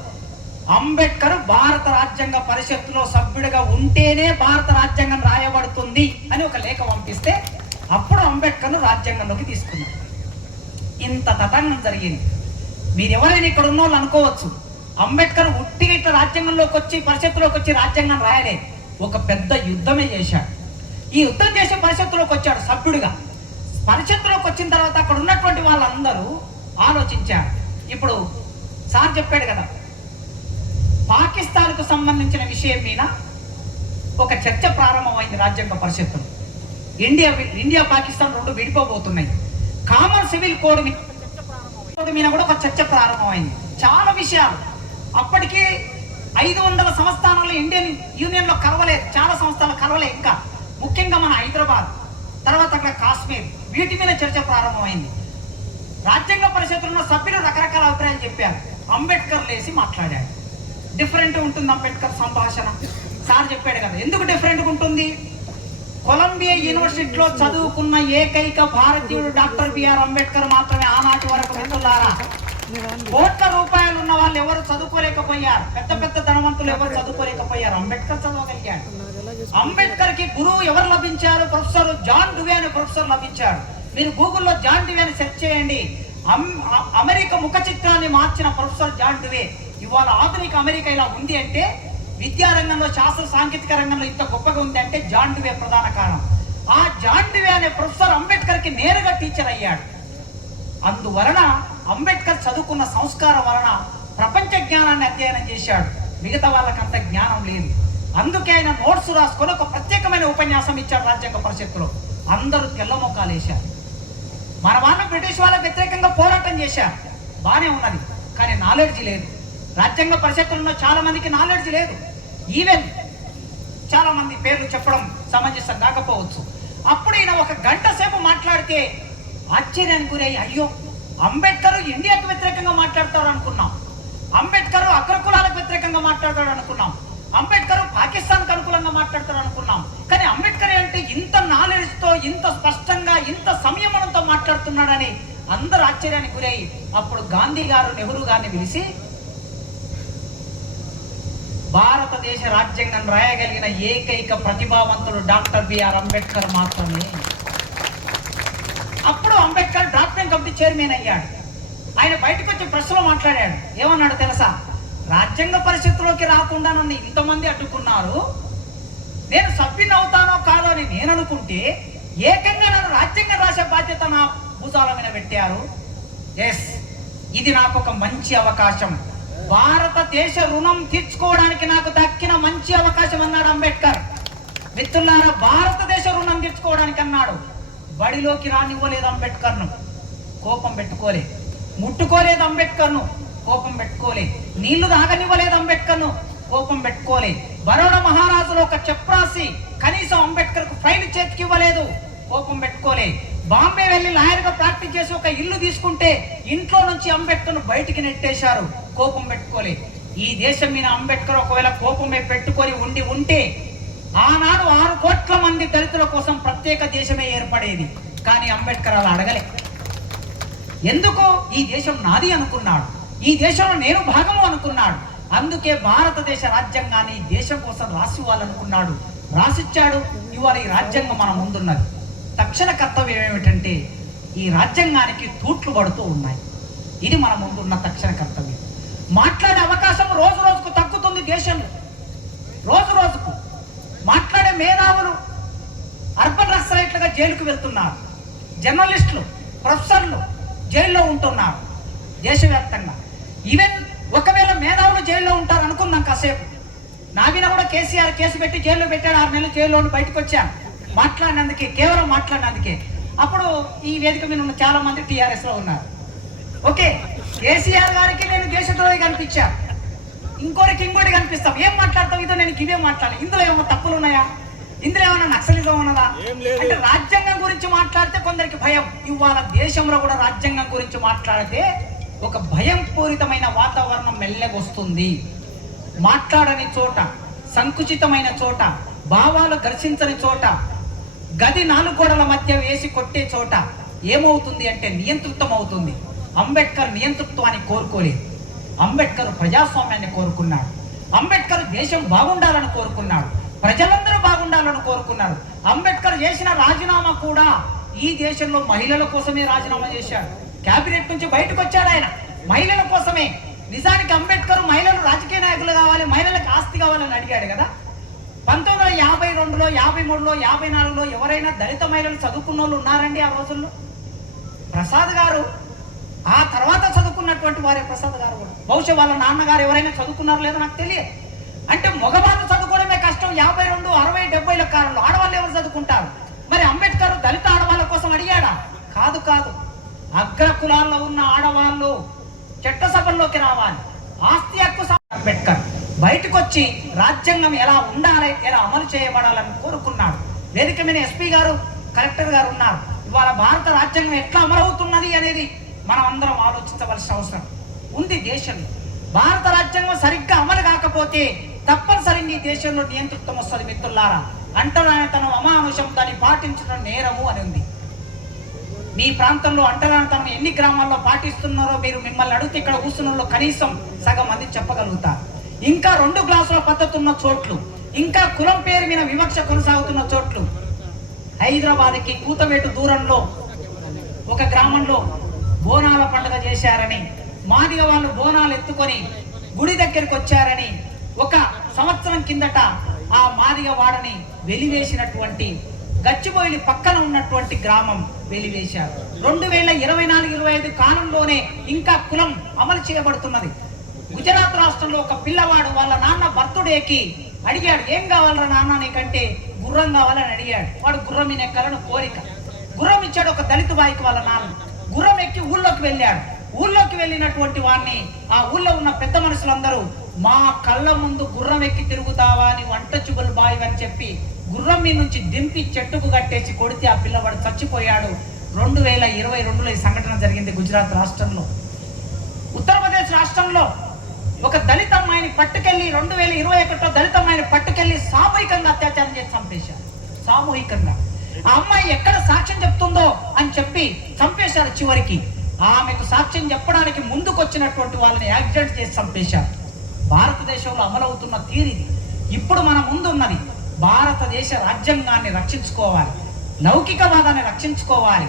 అంబేద్కర్ భారత రాజ్యాంగ పరిషత్తులో సభ్యుడిగా ఉంటేనే భారత రాజ్యాంగం రాయబడుతుంది అని ఒక లేఖ పంపిస్తే అప్పుడు అంబేద్కర్ను రాజ్యాంగంలోకి తీసుకున్నారు. ఇంత తతంగం జరిగింది. మీరు ఎవరైనా ఇక్కడ ఉన్న వాళ్ళు అనుకోవచ్చు, అంబేద్కర్ ఉట్టిగా ఇట్లా రాజ్యాంగంలోకి వచ్చి పరిషత్తులోకి వచ్చి రాజ్యాంగం రాయలే, ఒక పెద్ద యుద్ధమే చేశాడు. ఈ యుద్ధం చేసే పరిషత్తులోకి వచ్చాడు సభ్యుడిగా. పరిషత్తులోకి వచ్చిన తర్వాత అక్కడ ఉన్నటువంటి వాళ్ళందరూ ఆలోచించారు. ఇప్పుడు సార్ చెప్పాడు కదా, పాకిస్తాన్కు సంబంధించిన విషయం మీద ఒక చర్చ ప్రారంభమైంది రాజ్యాంగ పరిషత్తులో. ఇండియా పాకిస్తాన్ రెండు విడిపోబోతున్నాయి. కామన్ సివిల్ కోడ్ మీద కూడా ఒక చర్చ ప్రారంభమైంది. చాలా విషయాలు అప్పటికి 500 సంస్థానాలు ఇండియన్ యూనియన్ లో కలవలేదు, చాలా సంస్థలు కలవలేదు. ఇంకా ముఖ్యంగా మన హైదరాబాద్ తర్వాత అక్కడ కాశ్మీర్, వీటి మీద చర్చ ప్రారంభమైంది. రాజ్యాంగ పరిషత్తులో ఉన్న సభ్యులు రకరకాల అభిప్రాయాలు చెప్పారు. అంబేద్కర్ లేసి మాట్లాడాడు. డిఫరెంట్ ఉంటుంది అంబేద్కర్ సంభాషణ. సార్ చెప్పాడు కదా, ఎందుకు డిఫరెంట్గా ఉంటుంది? కొలంబియా యూనివర్సిటీలో చదువుకున్న ఏకైక భారతీయుడు డాక్టర్ బిఆర్ అంబేద్కర్ మాత్రమే. ఆనాటి వరకు మిత్రులారా, కోట్ల రూపాయలు ఉన్న వాళ్ళు ఎవరు చదువుకోలేకపోయారు, పెద్ద పెద్ద ధనవంతులు ఎవరు చదువుకోలేకపోయారు, అంబేద్కర్ చదవగలిగాడు. అంబేద్కర్ కి గురువు ఎవరు లభించారు? ప్రొఫెసర్ జాన్ డువే అనే ప్రొఫెసర్ లభించాడు. మీరు గూగుల్లో జాన్ డువే అని సెర్చ్ చేయండి. అమెరికా ముఖ చిత్రాన్ని మార్చిన ప్రొఫెసర్ జాన్ డువే. ఇవాళ ఆధునిక అమెరికా ఇలా ఉంది అంటే, విద్యారంగంలో శాస్త్ర సాంకేతిక రంగంలో ఇంత గొప్పగా ఉంది అంటే జాన్ డువే ప్రధాన కారణం. ఆ జాన్ డువే అనే ప్రొఫెసర్ అంబేద్కర్ కి నేరుగా టీచర్ అయ్యాడు. అందువలన అంబేద్కర్ చదువుకున్న సంస్కారం వలన ప్రపంచ జ్ఞానాన్ని అధ్యయనం చేశాడు. మిగతా వాళ్ళకి అంత జ్ఞానం లేదు. అందుకే ఆయన నోట్స్ రాసుకొని ఒక ప్రత్యేకమైన ఉపన్యాసం ఇచ్చాడు రాజ్యాంగ పరిషత్తులో. అందరూ తెల్లమొక్కాలు వేశారు. మన వాళ్ళు బ్రిటిష్ వాళ్ళకి వ్యతిరేకంగా పోరాటం చేశారు, బానే ఉన్నది. కానీ నాలెడ్జ్ లేదు. రాజ్యాంగ పరిషత్తులో చాలా మందికి నాలెడ్జ్ లేదు. ఈవెన్ చాలా మంది పేర్లు చెప్పడం సమంజసం కాకపోవచ్చు. అప్పుడు ఈయన ఒక గంట సేపు మాట్లాడితే ఆశ్చర్యానికి గురై, అయ్యో అంబేద్కర్ ఇండియాకు వ్యతిరేకంగా మాట్లాడతాడు అనుకున్నాం, అంబేద్కర్ అగ్రకులాలకు వ్యతిరేకంగా మాట్లాడతాడు అనుకున్నాం, అంబేద్కర్ పాకిస్తాన్కి అనుకూలంగా మాట్లాడతాడు అనుకున్నాం. కానీ అంబేద్కర్ అంటే ఇంత నాలెడ్జ్ తో, ఇంత స్పష్టంగా, ఇంత సంయమనంతో మాట్లాడుతున్నాడని అందరూ ఆశ్చర్యానికి గురై అప్పుడు గాంధీ గారు నెహ్రూ గారిని పిలిచి, భారతదేశ రాజ్యాంగం రాయగలిగిన ఏకైక ప్రతిభావంతుడు డాక్టర్ బిఆర్ అంబేద్కర్ మాత్రమే. అప్పుడు అంబేద్కర్ డ్రాఫ్టింగ్ కమిటీ చైర్మన్ అయ్యాడు. ఆయన బయటకు వచ్చి ప్రెస్లో మాట్లాడాడు. ఏమన్నాడు తెలుసా? రాజ్యాంగ పరిషత్తులోకి రాకుండా నన్ను ఇంతమంది అడ్డుకున్నారు, నేను సభ్యుని అవుతానో కాదో అని నేను అనుకుంటే ఏకంగా నన్ను రాజ్యాంగం రాసే బాధ్యత నా భుజాల మీద పెట్టారు. ఎస్, ఇది నాకు ఒక మంచి అవకాశం, భారతదేశ రుణం తీర్చుకోవడానికి నాకు దక్కిన మంచి అవకాశం అన్నాడు అంబేద్కర్. మిత్రులారా, భారతదేశ రుణం తీర్చుకోవడానికి అన్నాడు. బడిలోకి రానివ్వలేదు అంబేద్కర్ను, కోపం పెట్టుకోలే. ముట్టుకోలేదు అంబేద్కర్ను, కోపం పెట్టుకోలే. నీళ్లు తాగనివ్వలేదు అంబేద్కర్ను, కోపం పెట్టుకోలే. బరోడా మహారాజులో ఒక చెప్రాసి కనీసం అంబేద్కర్ కు ఫైల్ చేతికి ఇవ్వలేదు, కోపం పెట్టుకోలే. బాంబే వెళ్ళి లాయర్ గా ప్రాక్టీస్ చేసి ఒక ఇల్లు తీసుకుంటే ఇంట్లో నుంచి అంబేద్కర్ బయటికి నెట్టేశారు, కోపం పెట్టుకోలే. ఈ దేశం మీద అంబేద్కర్ ఒకవేళ కోపమే పెట్టుకొని ఉంటే ఆనాడు 6 కోట్ల మంది దళితుల కోసం ప్రత్యేక దేశమే ఏర్పడేది. కానీ అంబేద్కర్ అలా అడగలే. ఎందుకు? ఈ దేశం నాది అనుకున్నాడు, ఈ దేశంలో నేను భాగము అనుకున్నాడు. అందుకే భారతదేశ రాజ్యాంగాన్ని దేశం కోసం రాసి ఇవ్వాలనుకున్నాడు, రాసిచ్చాడు. ఇవాళ ఈ రాజ్యాంగం మన ముందున్నది. తక్షణ కర్తవ్యం ఏమిటంటే ఈ రాజ్యాంగానికి తూట్లు పడుతూ ఉన్నాయి. ఇది మన ముందున్న తక్షణ కర్తవ్యం. మాట్లాడే అవకాశం రోజు రోజుకు తగ్గుతుంది దేశంలో. రోజు రోజుకు మాట్లాడే మేధావులు అర్బన్ నక్సలైట్లుగా జైలుకు వెళ్తున్నారు. జర్నలిస్టులు, ప్రొఫెసర్లు జైల్లో ఉంటున్నారు దేశవ్యాప్తంగా. ఈవెన్ ఒకవేళ మేధావులు జైల్లో ఉంటారు అనుకుందాం కాసేపు. నా మీద కూడా కేసీఆర్ కేసు పెట్టి జైల్లో పెట్టాడు. 6 నెలలు జైల్లో బయటకు వచ్చాను మాట్లాడినందుకే, కేవలం మాట్లాడినందుకే. అప్పుడు ఈ వేదిక మీద ఉన్న చాలా మంది టీఆర్ఎస్ లో ఉన్నారు. ఓకే, కేసీఆర్ గారికి నేను దేశద్రోహి కనిపించాను. ఇంకోరికి ఇంకోటి కనిపిస్తాం. ఏం మాట్లాడతాం? ఇదో నేను ఇవే మాట్లాడాలి. ఇందులో ఏమైనా తప్పులు ఉన్నాయా? ఇందులో ఏమైనా నక్సలిజం ఉన్నదా? అంటే రాజ్యాంగం గురించి మాట్లాడితే కొందరికి భయం. ఇవాళ దేశంలో కూడా రాజ్యాంగం గురించి మాట్లాడితే ఒక భయం పూరితమైన వాతావరణం మెల్లగొస్తుంది. మాట్లాడని చోట, సంకుచితమైన చోట, భావాలు ఘర్షించని చోట, గది నాలుగోడల మధ్య వేసి కొట్టే చోట ఏమవుతుంది అంటే నియంతృత్వం అవుతుంది. అంబేద్కర్ నియంతృత్వాన్ని కోరుకోలేదు. అంబేద్కర్ ప్రజాస్వామ్యాన్ని కోరుకున్నాడు. అంబేద్కర్ దేశం బాగుండాలని కోరుకున్నాడు. ప్రజలందరూ బాగుండాలని కోరుకున్నాడు. అంబేద్కర్ చేసిన రాజీనామా కూడా ఈ దేశంలో మహిళల కోసమే రాజీనామా చేశాడు. క్యాబినెట్ నుంచి బయటకు వచ్చాడు ఆయన మహిళల కోసమే. నిజానికి అంబేద్కర్ మహిళలు రాజకీయ నాయకులు కావాలి, మహిళలకు ఆస్తి కావాలని అడిగాడు కదా. 1952లో, 53లో, 54లో ఎవరైనా దళిత మహిళలు చదువుకున్న వాళ్ళు ఉన్నారండి ఆ రోజుల్లో? ప్రసాద్ గారు ఆ తర్వాత చదువుకున్నటువంటి వారే. ప్రసాద్ గారు కూడా బహుశా వాళ్ళ నాన్నగారు ఎవరైనా చదువుకున్నారో లేదో నాకు తెలియదు. అంటే మగవాళ్ళు చదువుకోవడమే కష్టం 52, 60, 70ల కాలంలో. ఆడవాళ్ళు ఎవరు చదువుకుంటారు? మరి అంబేద్కర్ దళిత ఆడవాళ్ళ కోసం అడిగాడా? కాదు కాదు. అగ్ర కులాల్లో ఉన్న ఆడవాళ్ళు చట్టసభల్లోకి రావాలి, ఆస్తి హక్కు. అంబేద్కర్ బయటకు వచ్చి రాజ్యాంగం ఎలా ఉండాలి, ఎలా అమలు చేయబడాలని కోరుకున్నాడు. వేదిక మీద ఎస్పీ గారు, కలెక్టర్ గారు ఉన్నారు. ఇవాళ భారత రాజ్యాంగం ఎట్లా అమలవుతున్నది అనేది మనం అందరం ఆలోచించవలసిన అవసరం ఉంది. దేశంలో భారత రాజ్యాంగం సరిగ్గా అమలు కాకపోతే తప్పనిసరిగా ఈ దేశంలో నియంతృత్వం వస్తుంది. మిత్రులారా, అంటరానితనం అమానుషం, దాన్ని పాటించడం నేరము అని ఉంది. మీ ప్రాంతంలో అంటరానితనం ఎన్ని గ్రామాల్లో పాటిస్తున్నారో మీరు మిమ్మల్ని అడిగితే ఇక్కడ కూర్చున్న కనీసం సగం మంది చెప్పగలుగుతారు. ఇంకా 2 గ్లాసుల పద్ధతి ఉన్న చోట్లు, ఇంకా కులం పేరు మీద వివక్ష కొనసాగుతున్న చోట్లు. హైదరాబాద్కి కూతవేటు దూరంలో ఒక గ్రామంలో బోనాల పండుగ చేశారని, మాదిగ వాళ్ళు బోనాలు ఎత్తుకొని గుడి దగ్గరికి వచ్చారని 1 సంవత్సరం కిందట ఆ మాదిగ వాడని వెలివేసినటువంటి గచ్చిబౌలి పక్కన ఉన్నటువంటి గ్రామం వెలివేశారు. 2024-25 కాలంలోనే ఇంకా కులం అమలు చేయబడుతున్నది. గుజరాత్ రాష్ట్రంలో ఒక పిల్లవాడు వాళ్ళ నాన్న బర్త్డేకి అడిగాడు, ఏం కావాలరా నాన్న నీకంటే? గుర్రం కావాలని అడిగాడు. వాడు గుర్రం మీద ఎక్కాలని కోరిక. గుర్రం ఇచ్చాడు ఒక దళిత బాయికి వాళ్ళ నాన్న. గుర్రం ఎక్కి ఊళ్ళోకి వెళ్ళాడు. ఊళ్ళోకి వెళ్ళినటువంటి వాడిని ఆ ఊళ్ళో ఉన్న పెద్ద మనుషులందరూ, మా కళ్ళ ముందు గుర్రం ఎక్కి తిరుగుతావా అని అన్టచబుల్ బాయ్ అని చెప్పి గుర్రం మీద నుంచి దింపి చెట్టుకు కట్టేసి కొడితే ఆ పిల్లవాడు చచ్చిపోయాడు. 2022లో ఈ సంఘటన జరిగింది గుజరాత్ రాష్ట్రంలో. ఉత్తరప్రదేశ్ రాష్ట్రంలో ఒక దళిత అమ్మాయిని పట్టుకెళ్లి 2021లో దళిత అమ్మాయిని పట్టుకెళ్లి సామూహికంగా అత్యాచారం చేసి చంపేశారు. సామూహికంగా ఆ అమ్మాయి ఎక్కడ సాక్ష్యం చెప్తుందో అని చెప్పి చంపేశారు. చివరికి ఆమెకు సాక్ష్యం చెప్పడానికి ముందుకు వచ్చినటువంటి వాళ్ళని యాక్సిడెంట్ చేసి చంపేశారు. భారతదేశంలో అమలవుతున్న తీరిది. ఇప్పుడు మన ముందు ఉన్నది భారతదేశ రాజ్యాంగాన్ని రక్షించుకోవాలి, లౌకికవాదాన్ని రక్షించుకోవాలి,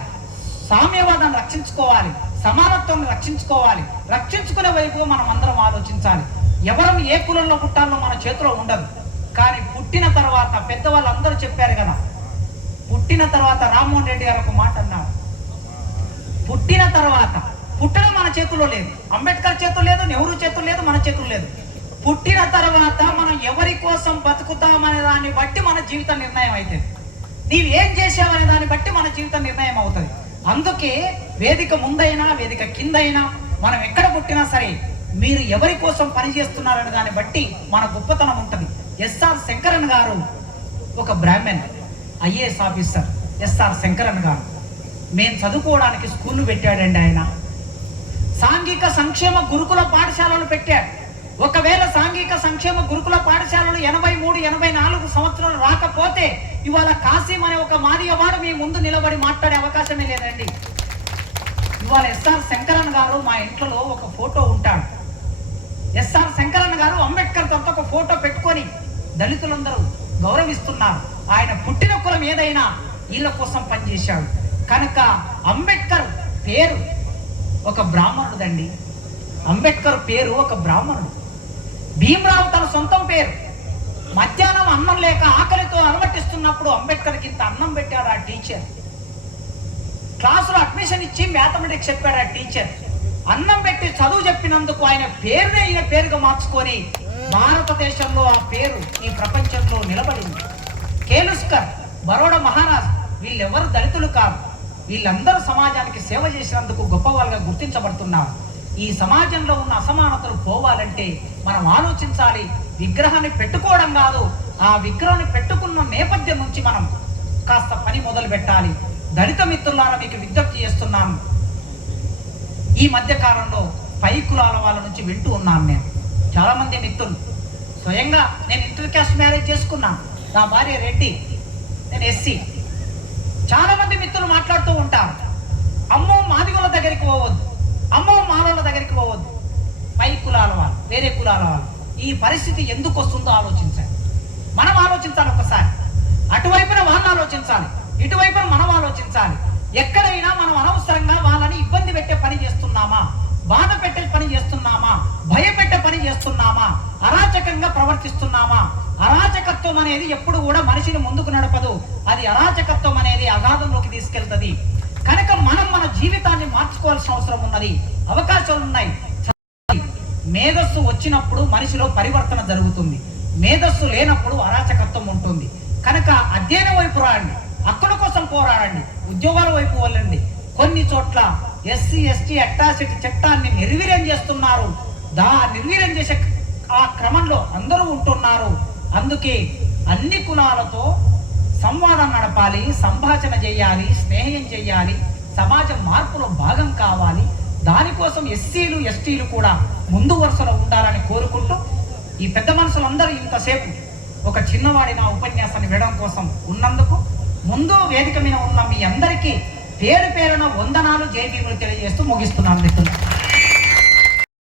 సామ్యవాదాన్ని రక్షించుకోవాలి, సమానత్వాన్ని రక్షించుకోవాలి. రక్షించుకునే వైపు మనం అందరం ఆలోచించాలి. ఎవరం ఏ కులంలో పుట్టాలో మన చేతిలో ఉండదు. కానీ పుట్టిన తర్వాత పెద్దవాళ్ళందరూ చెప్పారు కదా, పుట్టిన తర్వాత రామ్మోహన్ రెడ్డి గారు ఒక మాట అన్నారు, పుట్టిన తర్వాత పుట్టడం మన చేతుల్లో లేదు, అంబేద్కర్ చేతులు లేదు, నెహ్రూ చేతులు లేదు, మన చేతులు లేదు. పుట్టిన తర్వాత మనం ఎవరి కోసం బతుకుతామనే దాన్ని బట్టి మన జీవిత నిర్ణయం అవుతుంది. నీవు ఏం చేసావనే దాన్ని బట్టి మన జీవిత నిర్ణయం అవుతుంది. అందుకే వేదిక ముందైనా వేదిక కిందైనా మనం ఎక్కడ పుట్టినా సరే మీరు ఎవరి కోసం పనిచేస్తున్నారనే దాన్ని బట్టి మన గొప్పతనం ఉంటుంది. ఎస్ఆర్ శంకరన్ గారు ఒక బ్రాహ్మణ్ ఐఏఎస్ ఆఫీసర్. ఎస్ఆర్ శంకరన్ గారు మేము చదువుకోవడానికి స్కూళ్ళు పెట్టాడండి. ఆయన సాంఘిక సంక్షేమ గురుకుల పాఠశాలలు పెట్టాడు. ఒకవేళ సాంఘిక సంక్షేమ గురుకుల పాఠశాలలు 83, 84 సంవత్సరాలు రాకపోతే ఇవాళ కాసిం అనే ఒక మాదిగవాడు మీ ముందు నిలబడి మాట్లాడే అవకాశమే లేదండి. ఇవాళ ఎస్ఆర్ శంకరన్ గారు మా ఇంట్లో ఒక ఫోటో ఉంటాడు. ఎస్ఆర్ శంకరన్ గారు అంబేద్కర్ తో ఒక ఫోటో పెట్టుకొని దళితులందరూ గౌరవిస్తున్నారు. ఆయన పుట్టిన కులం ఏదైనా వీళ్ళ కోసం పనిచేశాడు. కనుక అంబేద్కర్ పేరు ఒక బ్రాహ్మణుడండి. అంబేద్కర్ పేరు ఒక బ్రాహ్మణుడు. భీమరావు తన సొంతం పేరు. మధ్యాహ్నం అన్నం లేక ఆకలితో అలమటిస్తున్నప్పుడు అంబేద్కర్కి ఇంత అన్నం పెట్టాడు ఆ టీచర్. క్లాసులో అడ్మిషన్ ఇచ్చి మ్యాథమెటిక్స్ చెప్పాడు ఆ టీచర్. అన్నం పెట్టి చదువు చెప్పినందుకు ఆయన పేరునే ఈయన పేరుగా మార్చుకొని భారతదేశంలో ఆ పేరు ఈ ప్రపంచంలో నిలబడింది. కేలుస్కర్, బరోడా మహారాజ్ వీళ్ళెవరు దళితులు కాదు. వీళ్ళందరూ సమాజానికి సేవ చేసినందుకు గొప్ప వాళ్ళగా గుర్తించబడుతున్నారు. ఈ సమాజంలో ఉన్న అసమానతలు పోవాలంటే మనం ఆలోచించాలి. విగ్రహాన్ని పెట్టుకోవడం కాదు, ఆ విగ్రహాన్ని పెట్టుకున్న నేపథ్యం నుంచి మనం కాస్త పని మొదలు పెట్టాలి. దళిత మిత్రులారా మీకు విజ్ఞప్తి చేస్తున్నాను. ఈ మధ్య కాలంలో పై కులాల వాళ్ళ నుంచి వింటూ ఉన్నాను నేను. చాలా మంది మిత్రులు, స్వయంగా నేను ఇంటర్ క్యాస్ట్ మ్యారేజ్ చేసుకున్నాను. నా భార్య రెడ్డి, నేను ఎస్సీ. చాలా మంది మిత్రులు మాట్లాడుతూ ఉంటారు, అమ్మో మాదిగోళ్ళ దగ్గరికి పోవద్దు, అమ్మో మాలోళ్ళ దగ్గరికి పోవద్దు, పై కులాల వాళ్ళు, వేరే కులాల వాళ్ళు. ఈ పరిస్థితి ఎందుకు వస్తుందో ఆలోచించాలి. మనం ఆలోచించాలి ఒకసారి. అటువైపున వాళ్ళు ఆలోచించాలి, ఇటువైపున మనం ఆలోచించాలి. ఎక్కడైనా మనం అనవసరంగా వాళ్ళని ఇబ్బంది పెట్టే పని చేస్తున్నామా, బాధ పెట్టే పని చేస్తున్నామా, భయపెట్టే పని చేస్తున్నామా, అరాచకంగా ప్రవర్తిస్తున్నామా? అరాచకత్వం అనేది ఎప్పుడు కూడా మనిషిని ముందుకు నడపదు. అది అరాచకత్వం అనేది అగాధంలోకి తీసుకెళ్తుంది. కనుక మనం మన జీవితాన్ని మార్చుకోవాల్సిన అవసరం ఉన్నది. అవకాశాలు ఉన్నాయి. మేధస్సు వచ్చినప్పుడు మనిషిలో పరివర్తన జరుగుతుంది. మేధస్సు లేనప్పుడు అరాచకత్వం ఉంటుంది. కనుక అధ్యయనం వైపు రాండి, హక్కుల కోసం పోరాడండి, ఉద్యోగాల వైపు వెళ్ళండి. కొన్ని చోట్ల ఎస్సీ ఎస్టీ అట్రాసిటీ చట్టాన్ని నిర్వీర్యం చేస్తున్నారు. నిర్వీర్యం చేసే ఆ క్రమంలో అందరూ ఉంటున్నారు. అందుకే అన్ని కులాలతో సంవాదం నడపాలి, సంభాషణ చేయాలి, స్నేహం చేయాలి, సమాజం మార్పులో భాగం కావాలి. దానికోసం ఎస్సీలు ఎస్టీలు కూడా ముందు వరుసలో ఉండాలని కోరుకుంటూ, ఈ పెద్ద మనుషులందరూ ఇంతసేపు ఒక చిన్నవాడి నా ఉపన్యాసాన్ని వినడం కోసం ఉన్నందుకు ముందు వేదిక మీద ఉన్న మీ అందరికీ పేరు పేరున వందనాలు, జై భీములు తెలియజేస్తూ ముగిస్తున్నాను మిత్రులు.